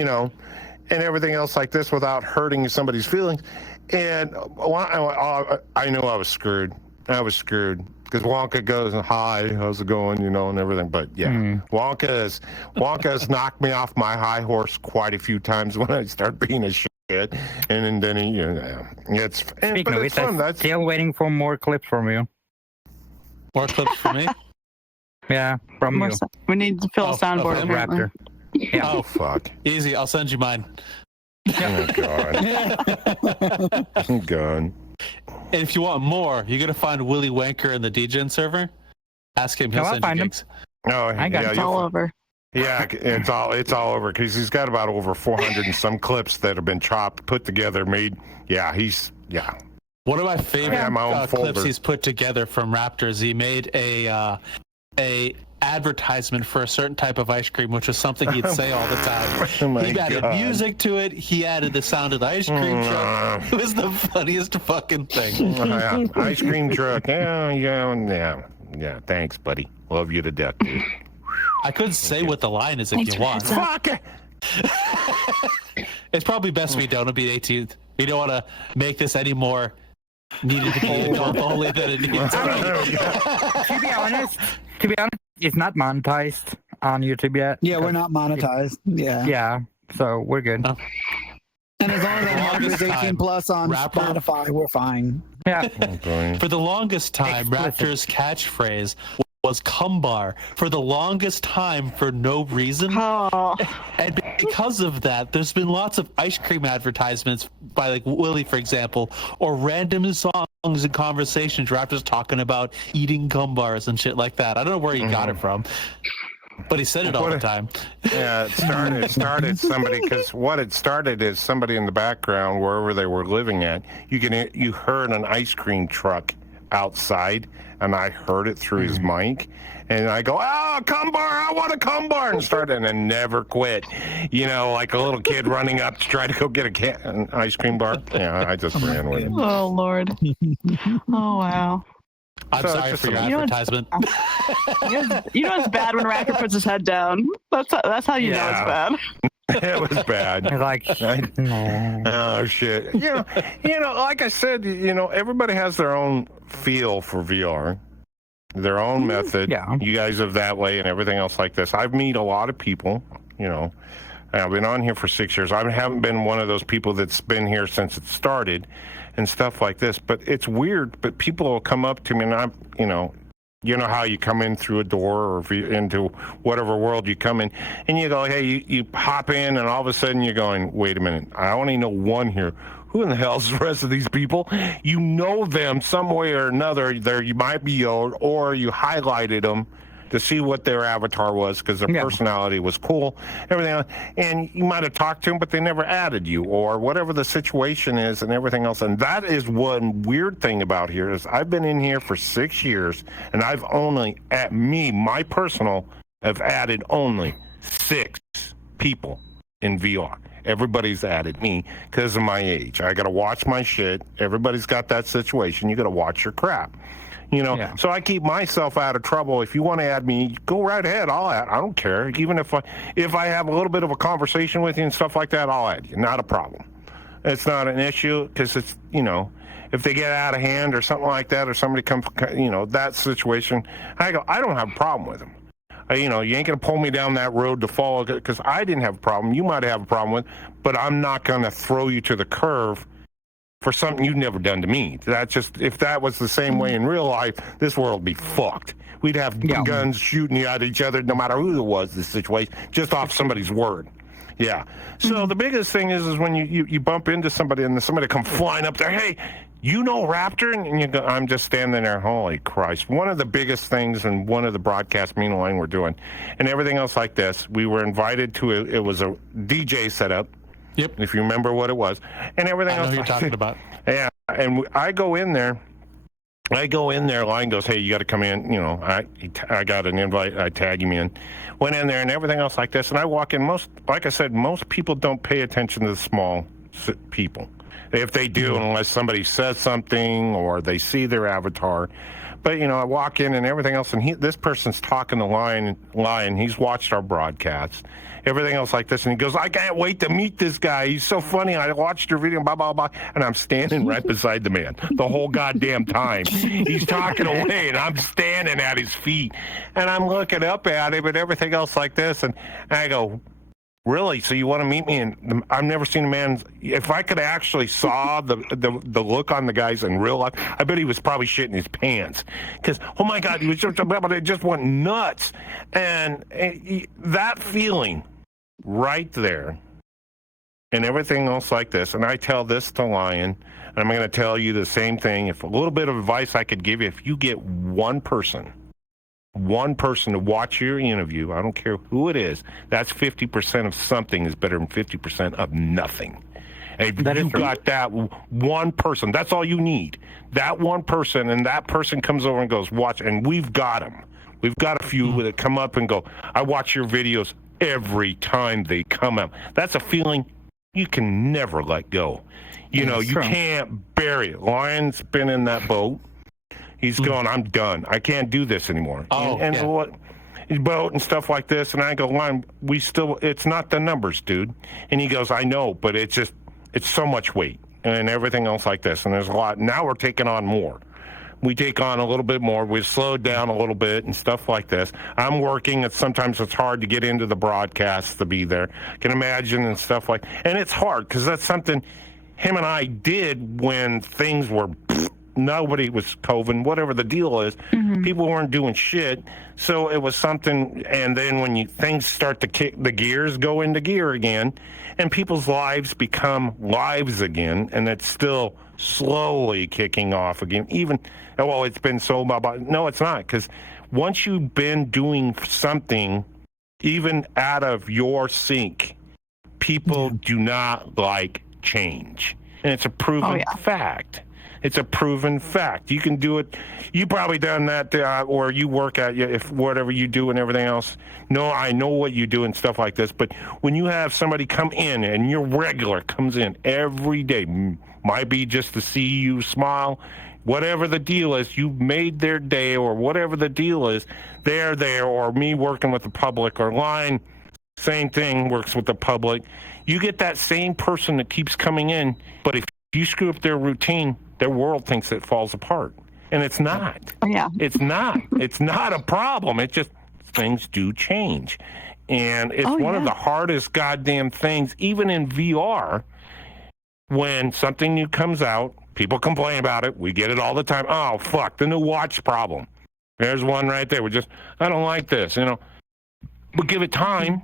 and everything else like this without hurting somebody's feelings. And I knew I was screwed. Because Wonka goes, "Hi, how's it going?" And everything. But yeah, Wonka has knocked me off my high horse quite a few times when I start being a shit. And then it's Speaking but of it's it, fun. I'm still waiting for more clips from you. More clips for me? Yeah, from you. We need to fill a Oh, soundboard. okay. apparently. Raptor. Yeah. Oh fuck! Easy, I'll send you mine. Oh god! I'm gone. And if you want more, you're gonna find Willy Wanker in the Degen server. Ask him; he'll No, I'll send you find him. gigs. Oh, I got yeah, It's all over. Yeah, it's all over because he's got about over 400 and some clips that have been chopped, put together, made. Yeah, One of my favorite have my own clips folder. he's put together from Raptors. He made a advertisement for a certain type of ice cream, which was something he'd say all the time. Oh my He added God. music to it. He added the sound of the ice cream truck. It was the funniest fucking thing. Yeah, ice cream truck. Yeah. Thanks, buddy. Love you to death, dude. I could say what the line is if Thanks you for want. heads up. Fuck it. It's probably best we don't be 18th. We don't want to make this any more needed to be adult only than it needs to be. To be honest, it's not monetized on YouTube yet. Yeah, we're not monetized. Yeah. Yeah, so we're good. Oh. And as long as our market is Longest 18 time, plus on rapper- Spotify, we're fine. Yeah. Okay. For the longest time, Explicit. Raptor's catchphrase was "cum bar" for the longest time for no reason. Oh, And because of that, there's been lots of ice cream advertisements by like Willie, for example, or random songs and conversations. Raptor's talking about eating cum bars and shit like that. I don't know where he got it from, but he said it all the time. Yeah, it started somebody because what it started is somebody in the background wherever they were living at. You heard an ice cream truck outside, and I heard it through his mic, and I go, "Oh, cum bar! I want a cum bar!" and started and never quit. Like a little kid running up to try to go get an ice cream bar. Yeah, I just ran with it. oh Lord. Oh wow. I'm So sorry it's for your You know what- advertisement. You know it's bad when Raptor puts his head down. That's how you know it's Yeah. bad. It was bad. It's like, no. Oh shit! Like I said, everybody has their own feel for VR, their own method. Yeah. You guys are that way, and everything else like this. I've met a lot of people. I've been on here for 6 years. I haven't been one of those people that's been here since it started, and stuff like this. But it's weird. But people will come up to me, and I'm, you know how you come in through a door or if you, into whatever world you come in, and you go, hey, you hop in, and all of a sudden you're going, wait a minute, I only know one here. Who in the hell's the rest of these people? You know them some way or another. There you might be old, or you highlighted them, to see what their avatar was because their personality was cool, everything else. And you might have talked to them, but they never added you or whatever the situation is and everything else. And that is one weird thing about here is I've been in here for 6 years and I've only, my personal, have added only 6 people in VR. Everybody's added me because of my age. I got to watch my shit. Everybody's got that situation. You got to watch your crap. So I keep myself out of trouble. If you want to add me, go right ahead. I'll add. I don't care. Even if I have a little bit of a conversation with you and stuff like that, I'll add you. Not a problem. It's not an issue because it's, if they get out of hand or something like that or somebody comes, that situation, I don't have a problem with them. You ain't going to pull me down that road to follow because I didn't have a problem. You might have a problem with, but I'm not going to throw you to the curve for something you've never done to me. That's just, if that was the same way in real life, this world would be fucked. We'd have guns shooting at each other no matter who it was, this situation, just off somebody's word. Yeah. So the biggest thing is when you bump into somebody and somebody come flying up there, hey, Raptor? And you go, I'm just standing there, holy Christ. One of the biggest things and one of the broadcasts me and Elaine were doing and everything else like this, we were invited to, it was a DJ setup. Yep. If you remember what it was. And everything else. I know who you're talking about. Yeah. And I go in there, Line goes, hey, you got to come in. I got an invite. I tag him in. Went in there and everything else like this. And I walk in. Like I said, most people don't pay attention to the small people. If they do, unless somebody says something or they see their avatar. But, I walk in and everything else. And this person's talking to Lion. He's watched our broadcast. Everything else like this. And he goes, I can't wait to meet this guy. He's so funny. I watched your video, blah, blah, blah. And I'm standing right beside the man the whole goddamn time. He's talking away, and I'm standing at his feet. And I'm looking up at him and everything else like this. And I go, really? So you want to meet me? And I've never seen a man. If I could actually saw the look on the guys in real life, I bet he was probably shitting his pants. Because, oh my God, he was it just went nuts. And that feeling right there and everything else like this, and I tell this to Lion, and I'm going to tell you the same thing. If a little bit of advice I could give you, if you get one person to watch your interview, I don't care who it is, that's 50% of something is better than 50% of nothing. And if you got that one person, that's all you need. That one person, and that person comes over and goes, watch, and we've got them. We've got a few that come up and go, I watch your videos every time they come out. That's a feeling you can never let go. You can't bury it. Lion's been in that boat. He's going, I'm done. I can't do this anymore. What boat and stuff like this. And I go, Lion, it's not the numbers, dude. And he goes, I know, but it's so much weight and everything else like this. And there's a lot. Now we're taking on more. We take on a little bit more. We've slowed down a little bit and stuff like this. I'm working. Sometimes it's hard to get into the broadcast to be there. Can imagine and stuff like. And it's hard because that's something him and I did when things were. Nobody was COVID, whatever the deal is. People weren't doing shit. So it was something. And then when things start to kick, the gears go into gear again, and people's lives become lives again, and it's still slowly kicking off again. It's been so blah. No, it's not, because once you've been doing something, even out of your sync, people do not like change, and it's a proven fact. It's a proven fact. You can do it. You probably done that, or you work at if whatever you do and everything else. No, I know what you do and stuff like this. But when you have somebody come in and your regular comes in every day, might be just to see you smile, whatever the deal is, you made their day, or whatever the deal is, they're there. Or me working with the public, or Line, same thing, works with the public. You get that same person that keeps coming in, but if you screw up their routine, their world thinks it falls apart. And it's not. Yeah. It's not. It's not a problem. It's just things do change. And it's one of the hardest goddamn things, even in VR, when something new comes out, people complain about it. We get it all the time. Oh, fuck, the new watch problem. There's one right there. I don't like this, But give it time.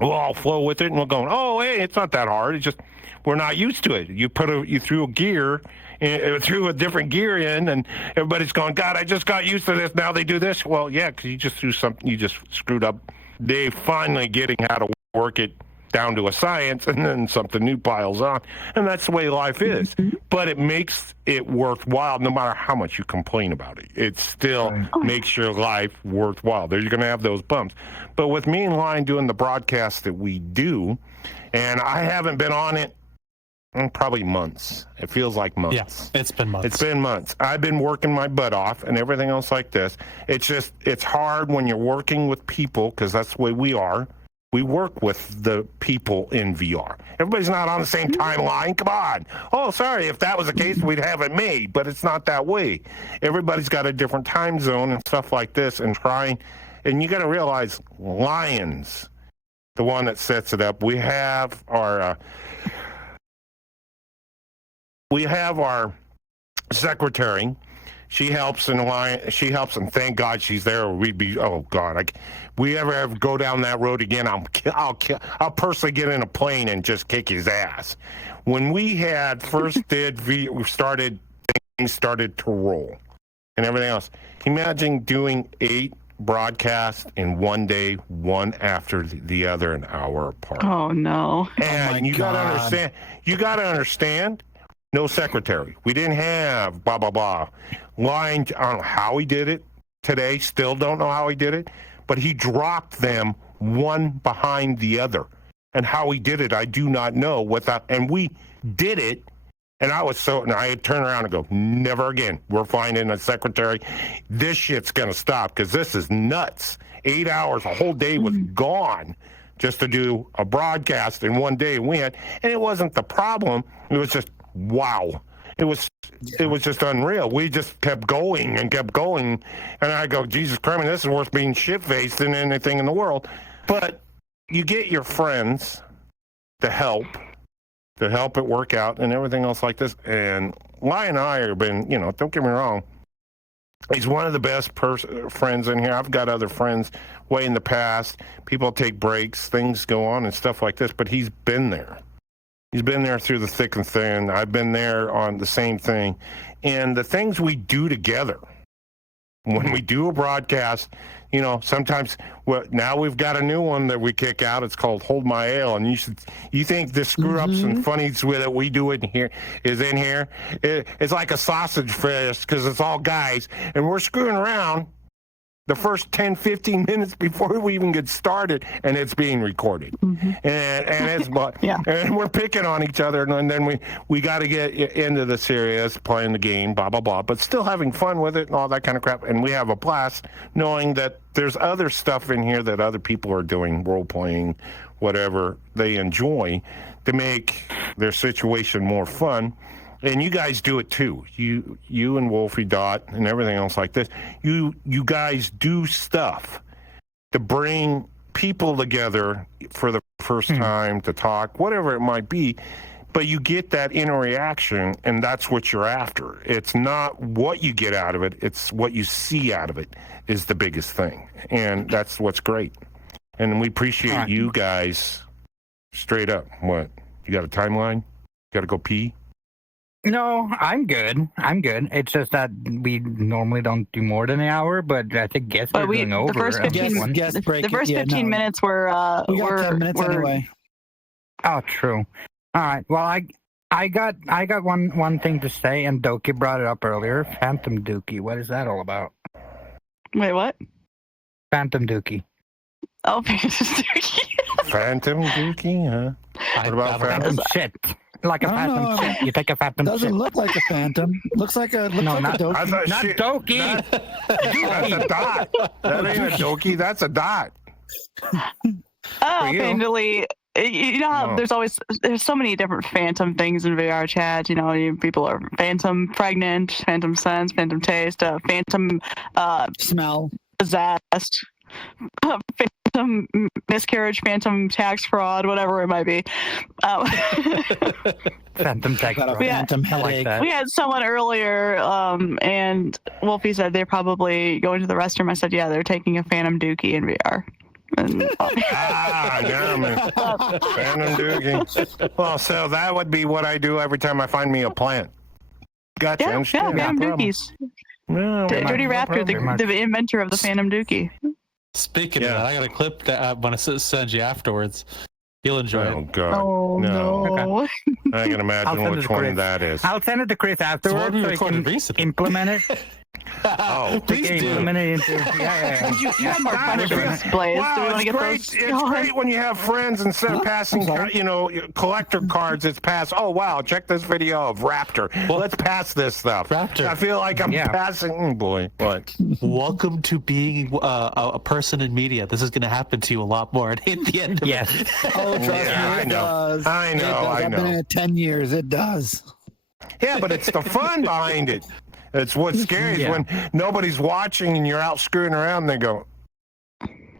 We'll all flow with it, and we'll go, oh, hey, it's not that hard. It's just we're not used to it. You threw a gear threw a different gear in, and everybody's going, God, I just got used to this. Now they do this. Well, yeah, because you just threw something. You just screwed up. They finally getting how to work it down to a science, and then something new piles on, and that's the way life is. But it makes it worthwhile no matter how much you complain about it. It still makes your life worthwhile. You're going to have those bumps. But with me and Lion doing the broadcast that we do, and I haven't been on it in probably months. It feels like months. Yes, it's been months. It's been months. I've been working my butt off and everything else like this. It's hard when you're working with people, because that's the way we are. We work with the people in VR. Everybody's not on the same timeline. Come on. Oh, sorry. If that was the case, we'd have it made, but it's not that way. Everybody's got a different time zone and stuff like this, and you got to realize Lion's the one that sets it up. We have our secretary. She helps and thank God she's there. We'd be, oh God, we ever go down that road again, I'll personally get in a plane and just kick his ass. When we had first things started to roll and everything else. Imagine doing 8 broadcasts in one day, one after the other, an hour apart. Oh no! And you got to understand. No secretary. We didn't have blah, blah, blah. Line, I don't know how he did it today. Still don't know how he did it. But he dropped them one behind the other. And how he did it, I do not know. And we did it. And I had turned around and go, never again. We're finding a secretary. This shit's going to stop, because this is nuts. 8 hours, a whole day was gone just to do a broadcast in one day. And it wasn't the problem. It was just, wow. It was just unreal. We just kept going and kept going. And I go, Jesus Christ, this is worse being shit-faced than anything in the world. But you get your friends to help it work out and everything else like this. And Lion and I have been, don't get me wrong, he's one of the best friends in here. I've got other friends way in the past. People take breaks, things go on and stuff like this, but he's been there. He's been there through the thick and thin. I've been there on the same thing. And the things we do together, when we do a broadcast, sometimes, now we've got a new one that we kick out. It's called Hold My Ale. And you think the screw-ups and funnies with it we do it in here is in here. It's like a sausage fest, because it's all guys. And we're screwing around the first 10, 15 minutes before we even get started, and it's being recorded. And it's and we're picking on each other, and then we got to get into the serious, playing the game, blah, blah, blah, but still having fun with it and all that kind of crap. And we have a blast knowing that there's other stuff in here that other people are doing, role-playing, whatever they enjoy, to make their situation more fun. And you guys do it too. You and Wolfie Dot and everything else like this. You guys do stuff to bring people together for the first time to talk, whatever it might be. But you get that interaction, and that's what you're after. It's not what you get out of it. It's what you see out of it is the biggest thing. And that's what's great. And we appreciate you guys straight up. What? You got a timeline? You got to go pee? No, I'm good. It's just that we normally don't do more than an hour, but I think we're going over. The first 15 minutes were we got 10 minutes anyway. Oh, true. All right. Well, I got one thing to say, and Doki brought it up earlier. Phantom Dookie. What is that all about? Wait, what? Phantom Dookie. Oh, Phantom Dookie. Phantom Dookie, huh? What about Phantom shit? Like a phantom shit. You take a phantom shit. Doesn't look like a phantom. Looks like a Doki. Not Doki. That's a dot. That ain't a Doki. That's a dot. Phantomly. You know how there's so many different phantom things in VR chat. People are phantom pregnant, phantom sense, phantom taste, phantom smell, possessed, phantom miscarriage, phantom tax fraud, whatever it might be. Phantom tax fraud. Phantom headache. We had someone earlier, and Wolfie said they're probably going to the restroom. I said, yeah, they're taking a Phantom Dookie in VR. Damn it. Phantom Dookie. Well, so that would be what I do every time I find me a plant. Gotcha. I Yeah, understand. No Phantom problem. Dookies. No, Dirty no Raptor, problem. the inventor of the Phantom Dookie. Speaking of Yeah. that, I got a clip that I'm gonna send you afterwards. You'll enjoy Oh it. God. Oh no. I can I'll imagine send it which to one Chris. that is. I'll send it to Chris afterwards we so he recorded can recently. implement it. Oh, Please Okay, do. implement it into yeah. You have more God, if questions, you- Blaze. Do we Wow, want to it's get great. those? It's great when you have friends instead of passing, sorry. collector cards. It's pass. Oh wow, check this video of Raptor. Well, let's pass this stuff. Raptor. I feel like I'm Yeah. passing. Boy, what? Welcome to being a person in media. This is going to happen to you a lot more at the end of Yes. it. Oh, trust Yeah, me, I it know. does. I It know, does. I I've been in know. it 10 years. It does. Yeah, but it's the fun behind it. It's what's scary is Yeah. when nobody's watching and you're out screwing around. And they go,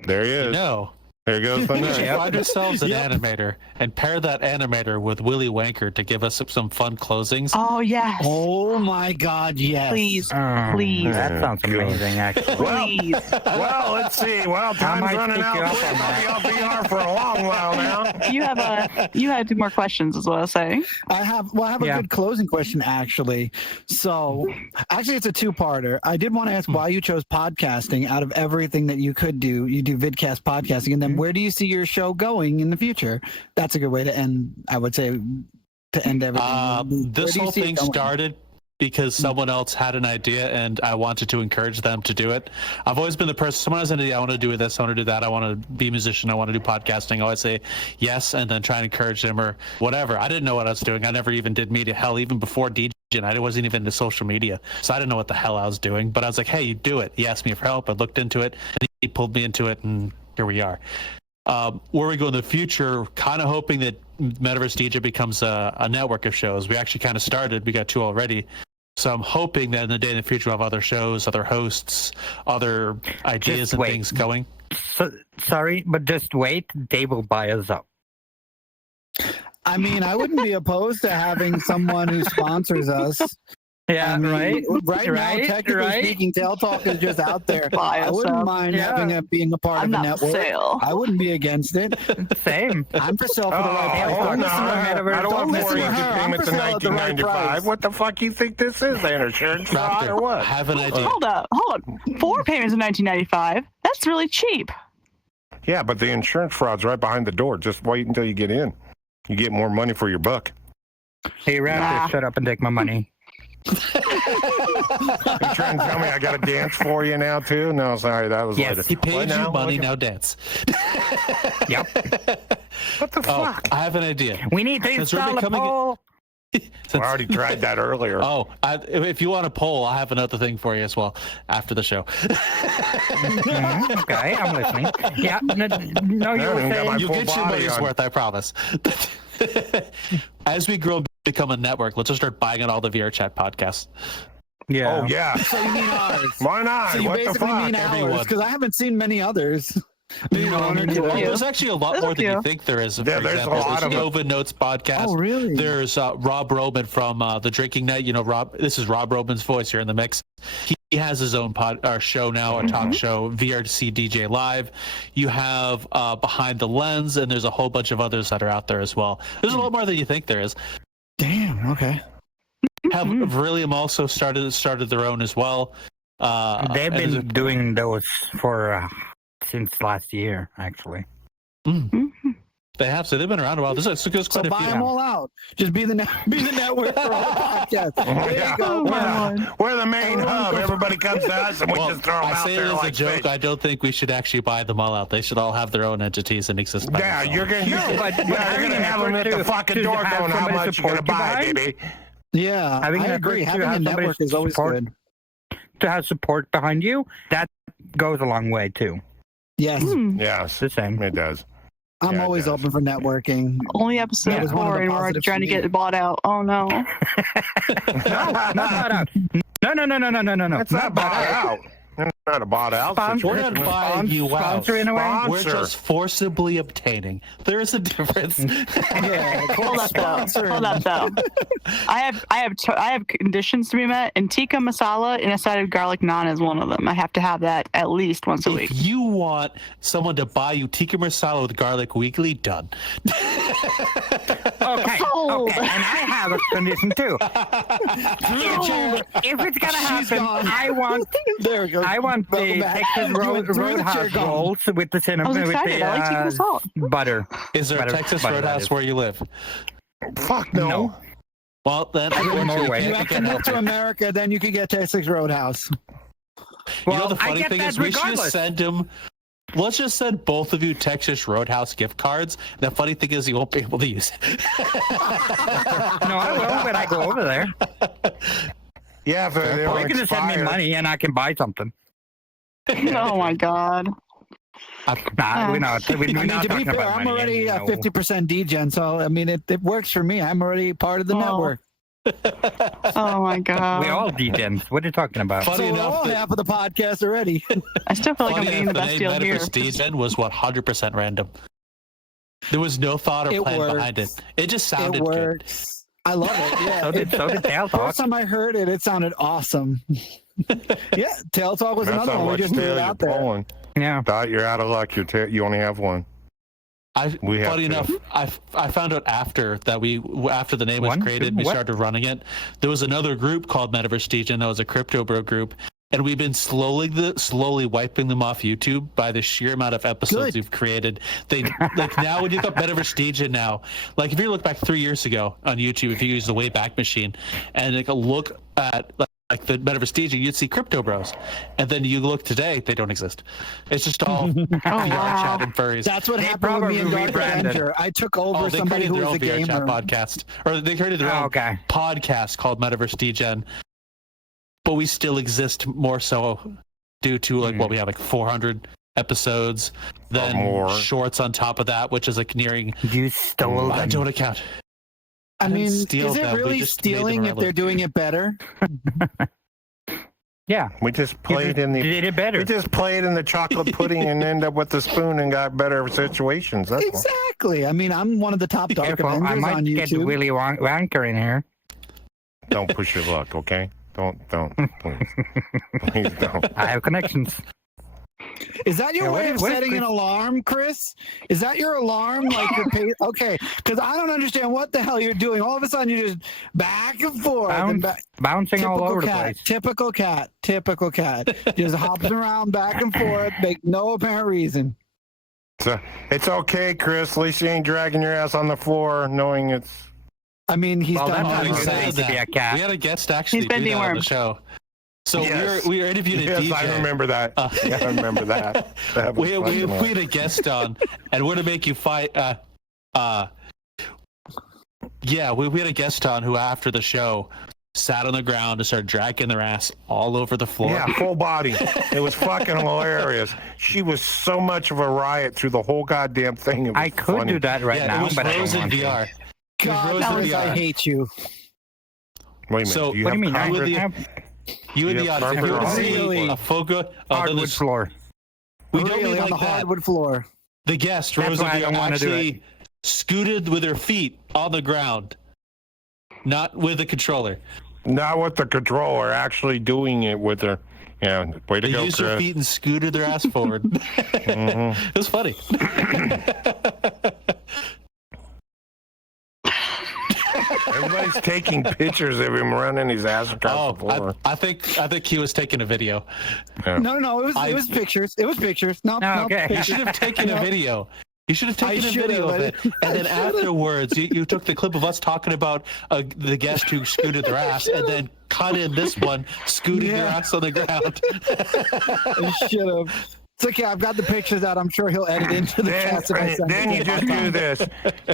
there he is. No. There goes the We should nut. find ourselves an animator and pair that animator with Willy Wanker to give us some fun closings. Oh yes. Oh my God, yes. Please, please, That sounds amazing, actually. please. Well, let's see. Well, time's might running pick out. you up We'll on that. be off VR for a long while now. You had more questions, is what I was saying. I have a Yeah. good closing question, actually. So, actually, it's a two-parter. I did want to ask why you chose podcasting out of everything that you could do. You do vidcast podcasting, and then where do you see your show going in the future? That's a good way to end, I would say, to end everything. Where This do you whole see it thing going? started because someone else had an idea and I wanted to encourage them to do it. I've always been the person, someone has an idea, I want to do this, I want to do that, I want to be a musician, I want to do podcasting. I always say yes and then try and encourage them or whatever. I didn't know what I was doing. I never even did media. Hell, even before Degen, I wasn't even into social media. So I didn't know what the hell I was doing. But I was like, hey, you do it. He asked me for help. I looked into it and he pulled me into it and here we are. Where we go in the future, kind of hoping that Metaverse DJ becomes a network of shows. We actually kind of started. We got 2 already. So I'm hoping that in the day in the future we'll have other shows, other hosts, other ideas Just and wait. things going. So, sorry, but just wait. They will buy us up. I mean, I wouldn't be opposed to having someone who sponsors us. Yeah, I mean, right. Right now, technically speaking, Tail Talk is just out there. Buy I us wouldn't up. mind Yeah. having it being a part I'm of a not for network. sale. I wouldn't be against it. Same. I'm for sale for the right Tail price. Talk. Don't no, listen to I Metaverse. don't want listen to 4 her. I'm payments for in sale at the right 1995. price. What the fuck you think this is? An insurance fraud Raptor, or what? I have an idea. Hold up. 4 payments in 1995. That's really cheap. Yeah, but the insurance fraud's right behind the door. Just wait until you get in. You get more money for your buck. Hey, Raptor, Nah. shut up and take my money. You trying to tell me I got to dance for you now too? No, sorry, that was Yes, later. He paid What you now? money, now dance. Yep. What the Oh, fuck? I have an idea. We need to Since we're install a becoming- pole. I already tried that earlier. Oh, if you want a poll, I have another thing for you as well after the show. Okay, I'm listening. Yeah, no, you I were haven't got my saying. You full get your body money's on. worth, I promise. As we grow and become a network, let's just start buying on all the VR chat podcasts. Yeah. Oh yeah. So you mean ours? Why not? So you What the basically fuck? mean ours everyone? because I haven't seen many others. Maybe one or two. Yeah. There's actually a lot There's more a than you few. think there is. For Yeah, there's a example, lot there's of them. Nova Notes podcast. Oh, really? There's Rob Roman from the Drinking Night. You know, Rob. This is Rob Roman's voice here in the mix. He has his own show now, a talk show, VRC DJ Live. You have Behind the Lens, and there's a whole bunch of others that are out there as well. There's a lot more than you think there is. Damn. Okay. Have Vrillium also started their own as well. They've and there's been doing those for since last year, actually. They have, so they've been around a while. There's So quite a buy few. them all out. Just be the network for all podcasts. There Yeah. you go. We're the main hub. Everybody comes to us and we Well, just throw them I out say it there as a like joke. fish. I don't think we should actually buy them all out. They should all have their own entities and exist by Yeah, themselves. you're gonna, but yeah, you're having gonna a have them at network the fucking to door have going, how somebody much you gonna support you buy, behind? baby? Yeah, Having I a agree. network to Having a have somebody network is always support- good. To have support behind you, that goes a long way too. Yes, Yes, The same. it does. I'm Yeah, it always does. open for networking. Only episode That was one of 4, the and we're positives trying to for me. get bought out. Oh no. No, not out. No. It's not bought out. It's not a bought out Sponsor- We're situation. not buying you out. Sponsor in a way. We're Sponsor. just forcibly obtaining. There is a difference. Yeah, Hold up though. sponsor. Hold up though. I have conditions to be met, and tikka masala and a side of garlic naan is one of them. I have to have that at least once a week. If you want someone to buy you tikka masala with garlic weekly, done. Okay, Sold. okay, and I have a condition too. If it's gonna happen, I want There we go. I want the Welcome back. Texas Through the Roadhouse chair gone. rolls with the I cinnamon, was with excited. the I like chicken with salt. butter. Is there a Butter- Texas butter, that Roadhouse is. where you live? Fuck no. No. Well, then no way. You have to move to America, then you can get Texas Roadhouse. You know the I funny get thing that is, we should regardless. just send him. Let's just send both of you Texas Roadhouse gift cards. The funny thing is, you won't be able to use it. No, I will when I go over there. Yeah, if they Or don't you can just send me expire. money and I can buy something. Oh my god. Nah, we're not. We're I mean, not to be talking fair, about I'm money, already you know. 50% Degen, so I mean, it works for me. I'm already part of the Oh. network. Oh my god. We all degens. What are you talking about? Funny So we're enough, all that- half of the podcast already. I still feel like I'm Funny getting the enough, best name deal here. Metaverse Degen was 100% random. There was no thought or It plan works. behind it. It just It sounded good. works. I love it. Yeah. So did Tail Talk. First time I heard it, it sounded awesome. Yeah, Tail Talk was That's another how one. We much just threw tail it you're out there. pulling. Yeah. Dot, you're out of luck. You only have one. We have Funny to. enough, I found out after the name was One? created, we What? started running it. There was another group called Metaverse Degen that was a crypto bro group, and we've been slowly wiping them off YouTube by the sheer amount of episodes Good. we've created. They like now when you look up Metaverse Degen now, like if you look back 3 years ago on YouTube, if you use the Wayback Machine, and like look at like the Metaverse Degen, you'd see crypto bros, and then you look today, they don't exist. It's just all VR wow. chat and furries. That's what They happened with me and probably Dark rebranded. Avenger. I took over They somebody created who their was own a VR chat gamer. podcast, or they created their own Okay. podcast called Metaverse Degen. But we still exist more so due to like what we have, like 400 episodes, then more. shorts on top of that, which is like nearing. You stole I them. don't account. I didn't mean, steal is it them, we really just made them stealing if irrelevant. they're doing it better? Yeah. We just played in You the. did it better. We just played in the chocolate pudding and end up with the spoon and got better situations. That's all. Exactly. I mean, I'm one of the top Dark Careful, I Avengers might on get YouTube. Willy Wonka in here. Don't push your luck, okay? Don't, please. Please don't. I have connections. Is that your Yeah, what way is- of what is setting an Chris- alarm, Chris? Is that your alarm? Like your okay, because I don't understand what the hell you're doing. All of a sudden, you're just back and forth. And back. Bouncing all over the cat, place. Typical cat. Typical cat. Just hops around back and forth, make no apparent reason. So, it's okay, Chris. At least you ain't dragging your ass on the floor knowing it's. I mean, he's Well, done that's that not we a good already. thing said to be a that. cat. We had a guest actually He's been do that on the dewormed. show. So Yes. we were interviewing a Yes, DJ. I remember that. Yeah, I remember that. That was we fucking had a guest on, and we're to make you fight. Yeah, we had a guest on who, after the show, sat on the ground and started dragging their ass all over the floor. Yeah, full body. It was fucking hilarious. She was so much of a riot through the whole goddamn thing. It was I could funny. do that right Yeah, now, it was but I Rose don't in want to. VR. God, Rose in Chris, I VR. hate you. Wait a minute. So, do you What do you have mean? I carpet? would- have You and You the have audience, if you carpet were to see Really? a photo, then Hardwood there's- floor. we don't Really, mean on like the that. hardwood floor. The guest, That's Rose why I don't VR, wanna do actually scooted with her feet on the ground, not with the controller. Not with the controller, actually doing it with her. Yeah, way to They go, used their Chris. feet and scooted their ass forward. It was funny. Everybody's taking pictures of him running his ass across the floor. I think he was taking a video. Yeah. No, it was pictures. It was pictures. No, Oh, okay. You should have taken a video. You should have I taken a should've, video of I- it, and then afterwards, you took the clip of us talking about the guest who scooted their ass, and then cut in this one scooting their Yeah. ass on the ground. I should have. It's okay. I've got the pictures out. I'm sure he'll edit into the cast if I send Then it. you just do this.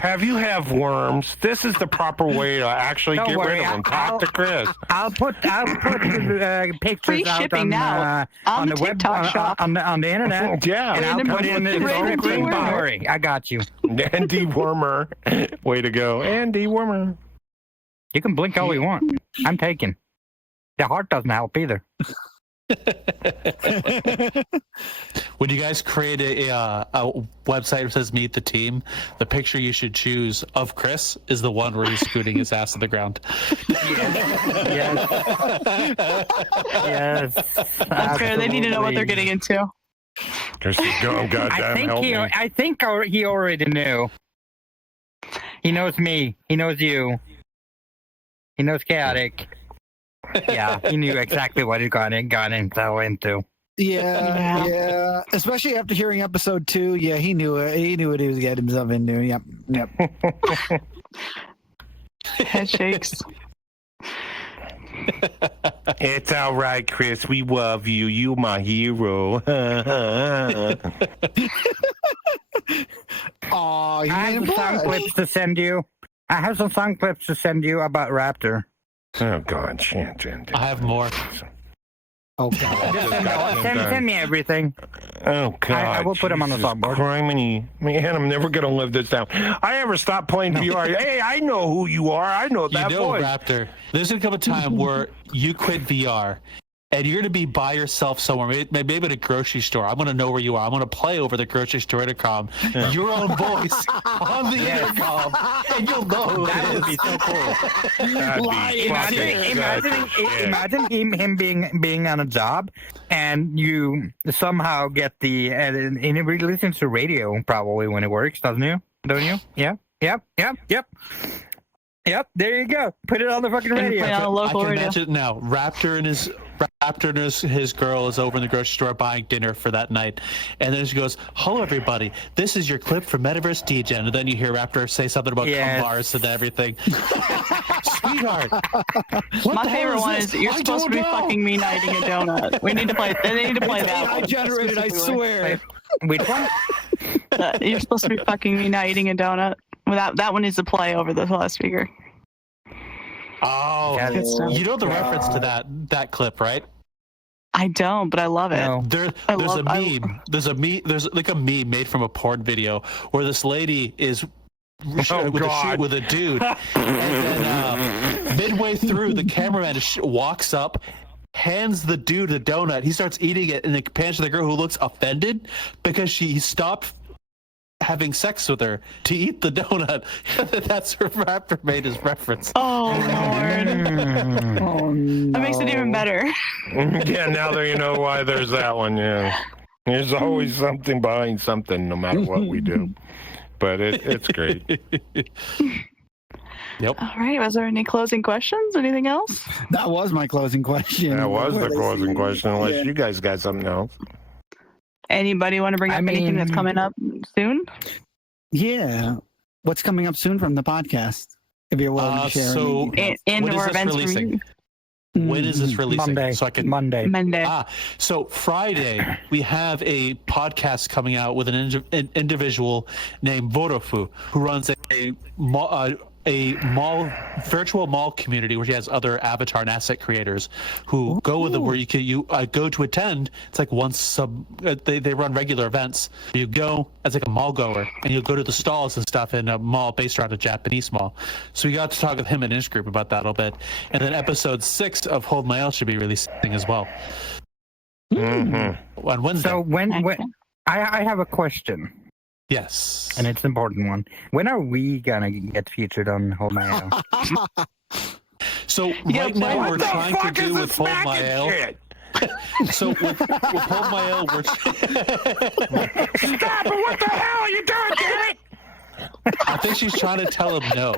Have you have worms? This is the proper way to actually Don't get worry, rid of them. Talk to Chris. I'll put pictures Free out shipping now on the the web TikTok shop. on the internet. Yeah. And I'll Random- put in the random description. Don't keyword. worry, I got you. Andy Wormer. Way to go. Andy Wormer. You can blink all you want. I'm taking. The heart doesn't help either. When you guys create a website that says "Meet the Team," the picture you should choose of Chris is the one where he's scooting his ass to the ground. Yes. Yes. That's fair. They need to know what they're absolutely. getting into. Chris is going, I goddamn think help me. he already knew. He knows me. He knows you. He knows Chaotic. Yeah, he knew exactly what he got himself into. Yeah. Especially after hearing episode 2. Yeah, he knew it. He knew what he was getting himself into. Yep. Head shakes. It's all right, Chris. We love you. You my hero. Oh, he I made him have some sound blush. clips to send you. I have some sound clips to send you about Raptor. Oh God, shit. I have more. Oh God. Send me everything. Oh God! I will put him on the Jesus soundboard. Criminy. Man, I'm never gonna live this down. I ever stop playing VR? Hey, I know who you are. I know that voice. Raptor, there's gonna come a time where you quit VR and you're gonna be by yourself somewhere, maybe at a grocery store. I'm gonna know where you are. I'm gonna play over the grocery store intercom your own voice on the intercom, and you'll know who That it would is. be so cool. That'd be Imagine him being on a job, and you somehow get the and he listens to radio probably when it works, doesn't you? Don't you? Yeah. Yep. There you go. Put it on the fucking And radio. play on a I local can radio. imagine it now. Raptor and his girl is over in the grocery store buying dinner for that night, and then she goes, "Hello, everybody. This is your clip from Metaverse Degen." And then you hear Raptor say something about Yes. bars and everything. Sweetheart, what My the hell favorite one this? is you're I supposed to don't be know. fucking me not eating a donut. We need to play. They need to play that I one. generated, I swear. Which one? You're supposed to be fucking me not eating a donut. That one needs to play over the loudspeaker. Oh, Good stuff. you know the reference to that clip, right? I don't, but I love it. No. There's I a love- I- meme. There's like a meme made from a porn video where this lady is with a shoot with a dude, and then midway through, the cameraman walks up, hands the dude a donut. He starts eating it, and it pans to the girl who looks offended because she stopped having sex with her to eat the donut. That's where Raptor made his reference. Oh Lord, Oh, no. that makes it even better. Yeah, now that you know why there's that one. Yeah, there's always something behind something, no matter what we do. But it's great. Yep. All right. Was there any closing questions? Anything else? That was my closing question. That was the Where they closing see- question. Unless Yeah. you guys got something else. Anybody want to bring I up anything that's mean- coming up soon? Yeah. What's coming up soon from the podcast? If you're willing to share. So In when is or this events for releasing? you? When is this releasing? Monday. So I can Monday. Monday. So Friday, we have a podcast coming out with an individual named Vorofu, who runs a mall, virtual mall community where he has other avatar and asset creators who go with him, where you go to attend. It's like they run regular events. You go as like a mall goer, and you'll go to the stalls and stuff in a mall based around a Japanese mall. So we got to talk with him and his group about that a little bit. And then episode 6 of Hold My L should be releasing as well on Wednesday. So when I have a question, Yes. and it's an important one. When are we gonna get featured on Hold My L? So gotta right play now with we're the trying to do with Hold My L. So with Hold My L, we're Stop it! What the hell are you doing, damn it? I think she's trying to tell him no.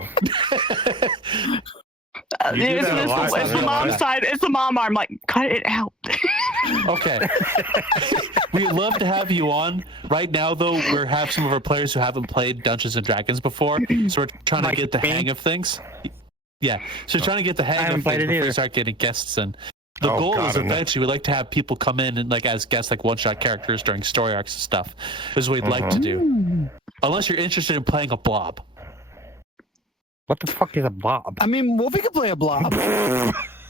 You do It's, that a it's lot, the, it's the man. mom side. It's the mom arm. Like, cut it out. Okay. We'd love to have you on. Right now, though, we have some of our players who haven't played Dungeons and Dragons before, so we're trying to Like get the me? hang of things. Yeah, so trying to get the hang haven't of played things it before we either. start getting guests in. The Oh, goal God, is I know. eventually we'd like to have people come in and like as guests, like one-shot characters during story arcs and stuff. This is what we'd like to do. Unless you're interested in playing a blob. What the fuck is a blob? I mean, Wolfie could play a blob.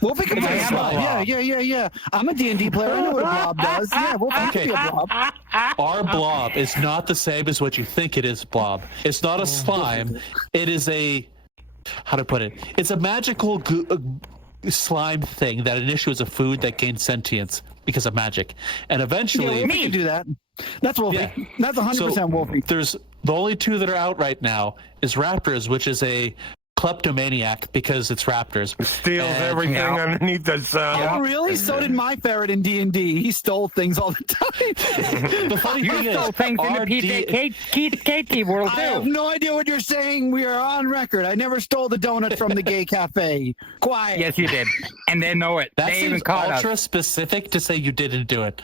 Wolfie could play a It's a blob. blob. Yeah. I'm a D&D player. I know what a blob does. Yeah, Wolfie could Okay. be a blob. Our blob is not the same as what you think it is, blob. It's not a slime. It is a, how to put it? It's a magical slime thing that initially was a food that gained sentience because of magic. And Yeah, eventually, Wolfie can do that. That's Wolfie. Yeah. That's 100% Wolfie. there's the only two that are out right now is Raptors, which is a kleptomaniac because it's raptors. Steals And- everything underneath the sun. Oh, really? So did my ferret in D&D. He stole things all the time. The funny You thing stole is, things in the our PJKT world I have too. no idea what you're saying. We are on record. I never stole the donut from the gay cafe. Quiet. Yes, you did, and they know it. that They even seems caught us. ultra specific to say you didn't do it.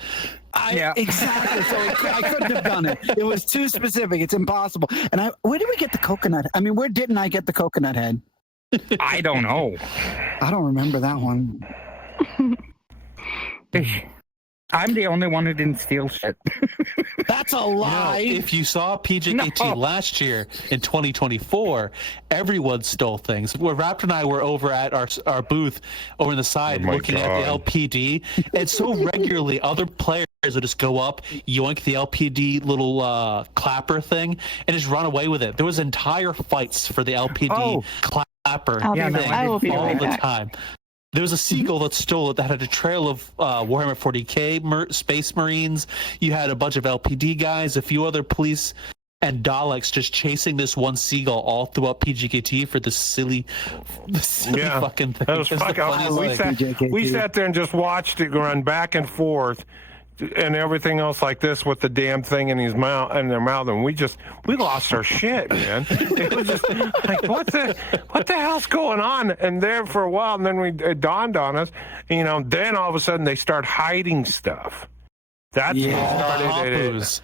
Yeah. Exactly. So I couldn't have done it. It was too specific. It's impossible. And where did we get the coconut? I mean, where didn't I get the coconut head? I don't know. I don't remember that one. I'm the only one who didn't steal shit. That's a You know, lie. if you saw PJKT No. last year in 2024, everyone stole things. Where Raptor and I were over at our booth over on the side Oh my looking at God. the LPD, and so regularly other players would just go up, yoink the LPD little clapper thing, and just run away with it. There was entire fights for the LPD Oh. clapper I'll Yeah, be no, right- I I will be all right the back. time. There was a seagull that stole it that had a trail of Warhammer 40k Space Marines. You had a bunch of LPD guys, a few other police, and Daleks just chasing this one seagull all throughout PGKT for this silly Yeah, fucking thing. that was It's the fucking. funniest We thing. PJKT. sat there and just watched it run back and forth, and everything else like this with the damn thing in his mouth and their mouth, and we lost our shit, man. It was just like what the hell's going on? And there for a while, and then it dawned on us, Then all of a sudden they start hiding stuff. That's Yeah. what All the started it. Hapus.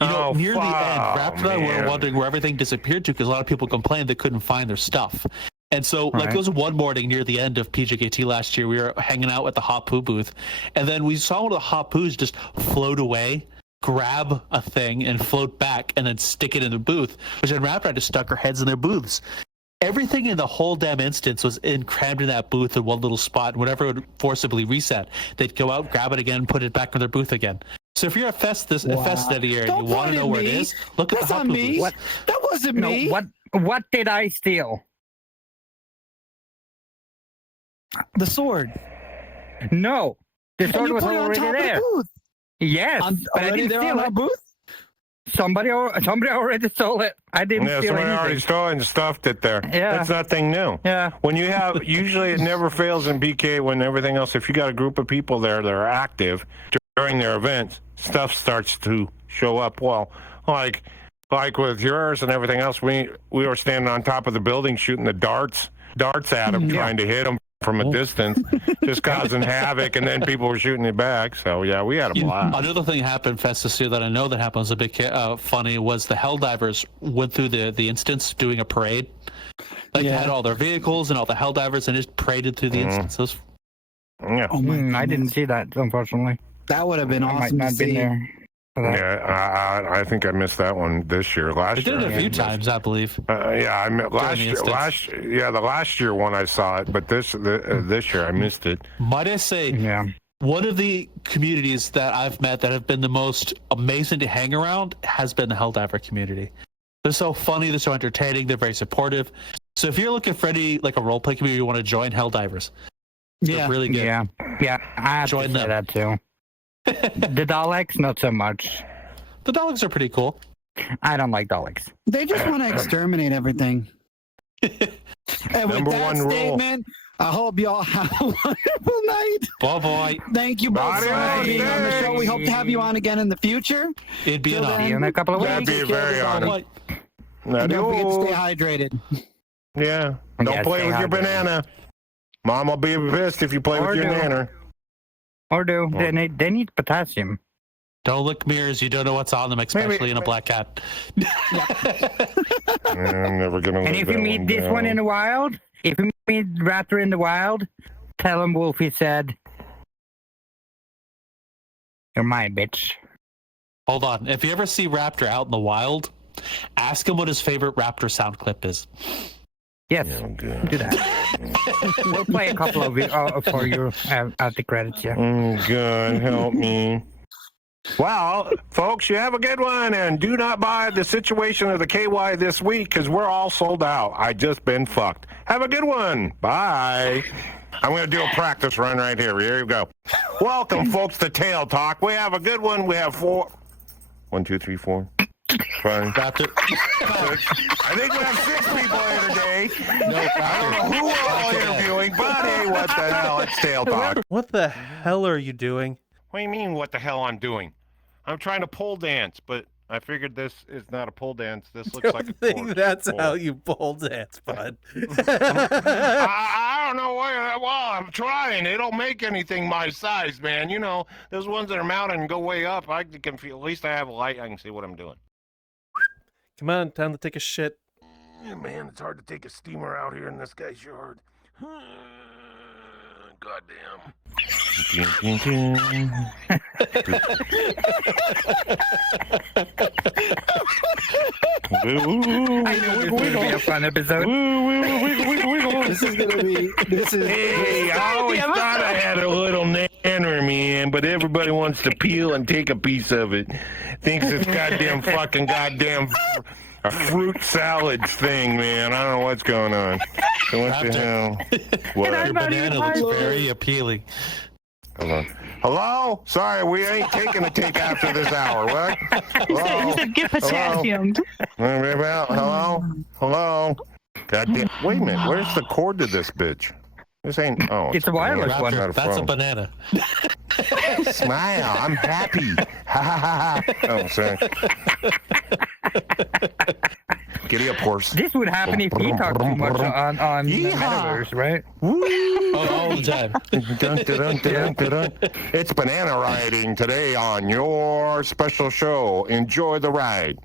You know, Oh, near the end, fuck, Raptor and I man. were wondering where everything disappeared to because a lot of people complained they couldn't find their stuff. And so, like, Right. there was one morning near the end of PJKT last year, we were hanging out at the Hot Poo booth, and then we saw one of the Hot Poos just float away, grab a thing, and float back, and then stick it in the booth, which then Raptor had just stuck our heads in their booths. Everything in the whole damn instance was crammed in that booth in one little spot. Whenever it would forcibly reset, they'd go out, grab it again, put it back in their booth again. So if you're at Fest this year and Don't you want point to know at where it me. is, look at That's the Hot not Poo me. booth. That wasn't No, me. what did I steal? The sword. No, the And sword you was put it on already top of there. the booth. Yes, but I Already didn't there steal on our it. booth? Somebody already stole it. I didn't Yeah, steal somebody anything. already stole it and stuffed it there. Yeah. That's nothing new. Yeah. When you have, usually it never fails in BK when everything else, if you got a group of people there that are active during their events, stuff starts to show up. Well, like with yours and everything else, we were standing on top of the building shooting the darts at them, trying to hit them from a distance, just causing havoc, and then people were shooting it back. So, yeah, we had a blast. Another thing happened Fest this year that I know that happens a bit funny was the Helldivers went through the instance doing a parade. Like they had all their vehicles and all the Helldivers and just paraded through the instances. Yeah. Oh my I goodness. didn't see that, unfortunately. That would have been I might awesome to not been see. there. for that. Yeah, I think I missed that one this year. Last They year, did it I a few missed- times, I believe. Yeah, last the year. instance. The last year one I saw it, but this year I missed it. Might I say, Yeah. one of the communities that I've met that have been the most amazing to hang around has been the Helldiver community. They're so funny, they're so entertaining, they're very supportive. So if you're looking for any like a roleplay community you want to join, Helldivers. They're Yeah. really good. Yeah. Yeah. I have Join to say them. that too. The Daleks, not so much. The dogs are pretty cool. I don't like Daleks. They just want to exterminate everything. And with Number that one rule. statement, I hope y'all have a wonderful night. Bye bye. Thank you both so much for being on the show. We hope to have you on again in the future. It'd be an Till honor. then, See you in a couple of That'd weeks. be very Bye-bye. honor. And don't forget to stay Adios. hydrated. Yeah. Don't Yeah, play stay with your hydrated. banana. Mom will be pissed if you play Or with your do. nanner. Or do. They need potassium. Don't look mirrors. You don't know what's on them, especially in a black cat. I'm never gonna. And live if you that meet this down. one in the wild, if you meet Raptor in the wild, tell him Wolfie said, "You're my bitch." Hold on. If you ever see Raptor out in the wild, ask him what his favorite Raptor sound clip is. Yes, Oh, God. do that. We'll play a couple of it for you at the credits. Yeah. Oh, God, help me. Well, folks, you have a good one, and do not buy the situation of the KY this week because we're all sold out. I just been fucked. Have a good one. Bye. I'm going to do a practice run right here. Here you go. Welcome, folks, to Tail Talk. We have a good one. We have 4. 1, 2, 3, 4. Fine. Raptor. I think we have 6 people here today. No, I don't know who we're all interviewing, but hey, what the hell? It's tail talk. What the hell are you doing? What do you mean, what the hell I'm doing? I'm trying to pole dance, but I figured this is not a pole dance. This looks like a think torch that's pole. how you pole dance, bud. I don't know why. Well, I'm trying. It'll make anything my size, man. You know, those ones that are mounted and go way up, I can feel. At least I have a light. I can see what I'm doing. Come on, time to take a shit. Yeah, man, it's hard to take a steamer out here in this guy's yard. Goddamn. I knew this would be a fun episode. This is gonna be. This is. Hey, I always thought I had a little nanner, man, but everybody wants to peel and take a piece of it. Thinks it's goddamn a fruit salad thing, man. I don't know what's going on. So what the hell? What? Your banana looks very appealing. Hold on. Hello? Sorry, we ain't taking a take after this hour. What? He said get potassiumed. Hello? Hello? Goddamn. Wait a minute. Where's the cord to this bitch? This ain't. Oh, It's a wireless one. Raptor, that's a banana. Smile. I'm happy. Ha ha ha. Oh, sorry. Giddy up, horse. This would happen if he talked too much on the Metaverse, right? All the time. Dun, dun, dun, dun, dun. It's banana riding today on your special show. Enjoy the ride.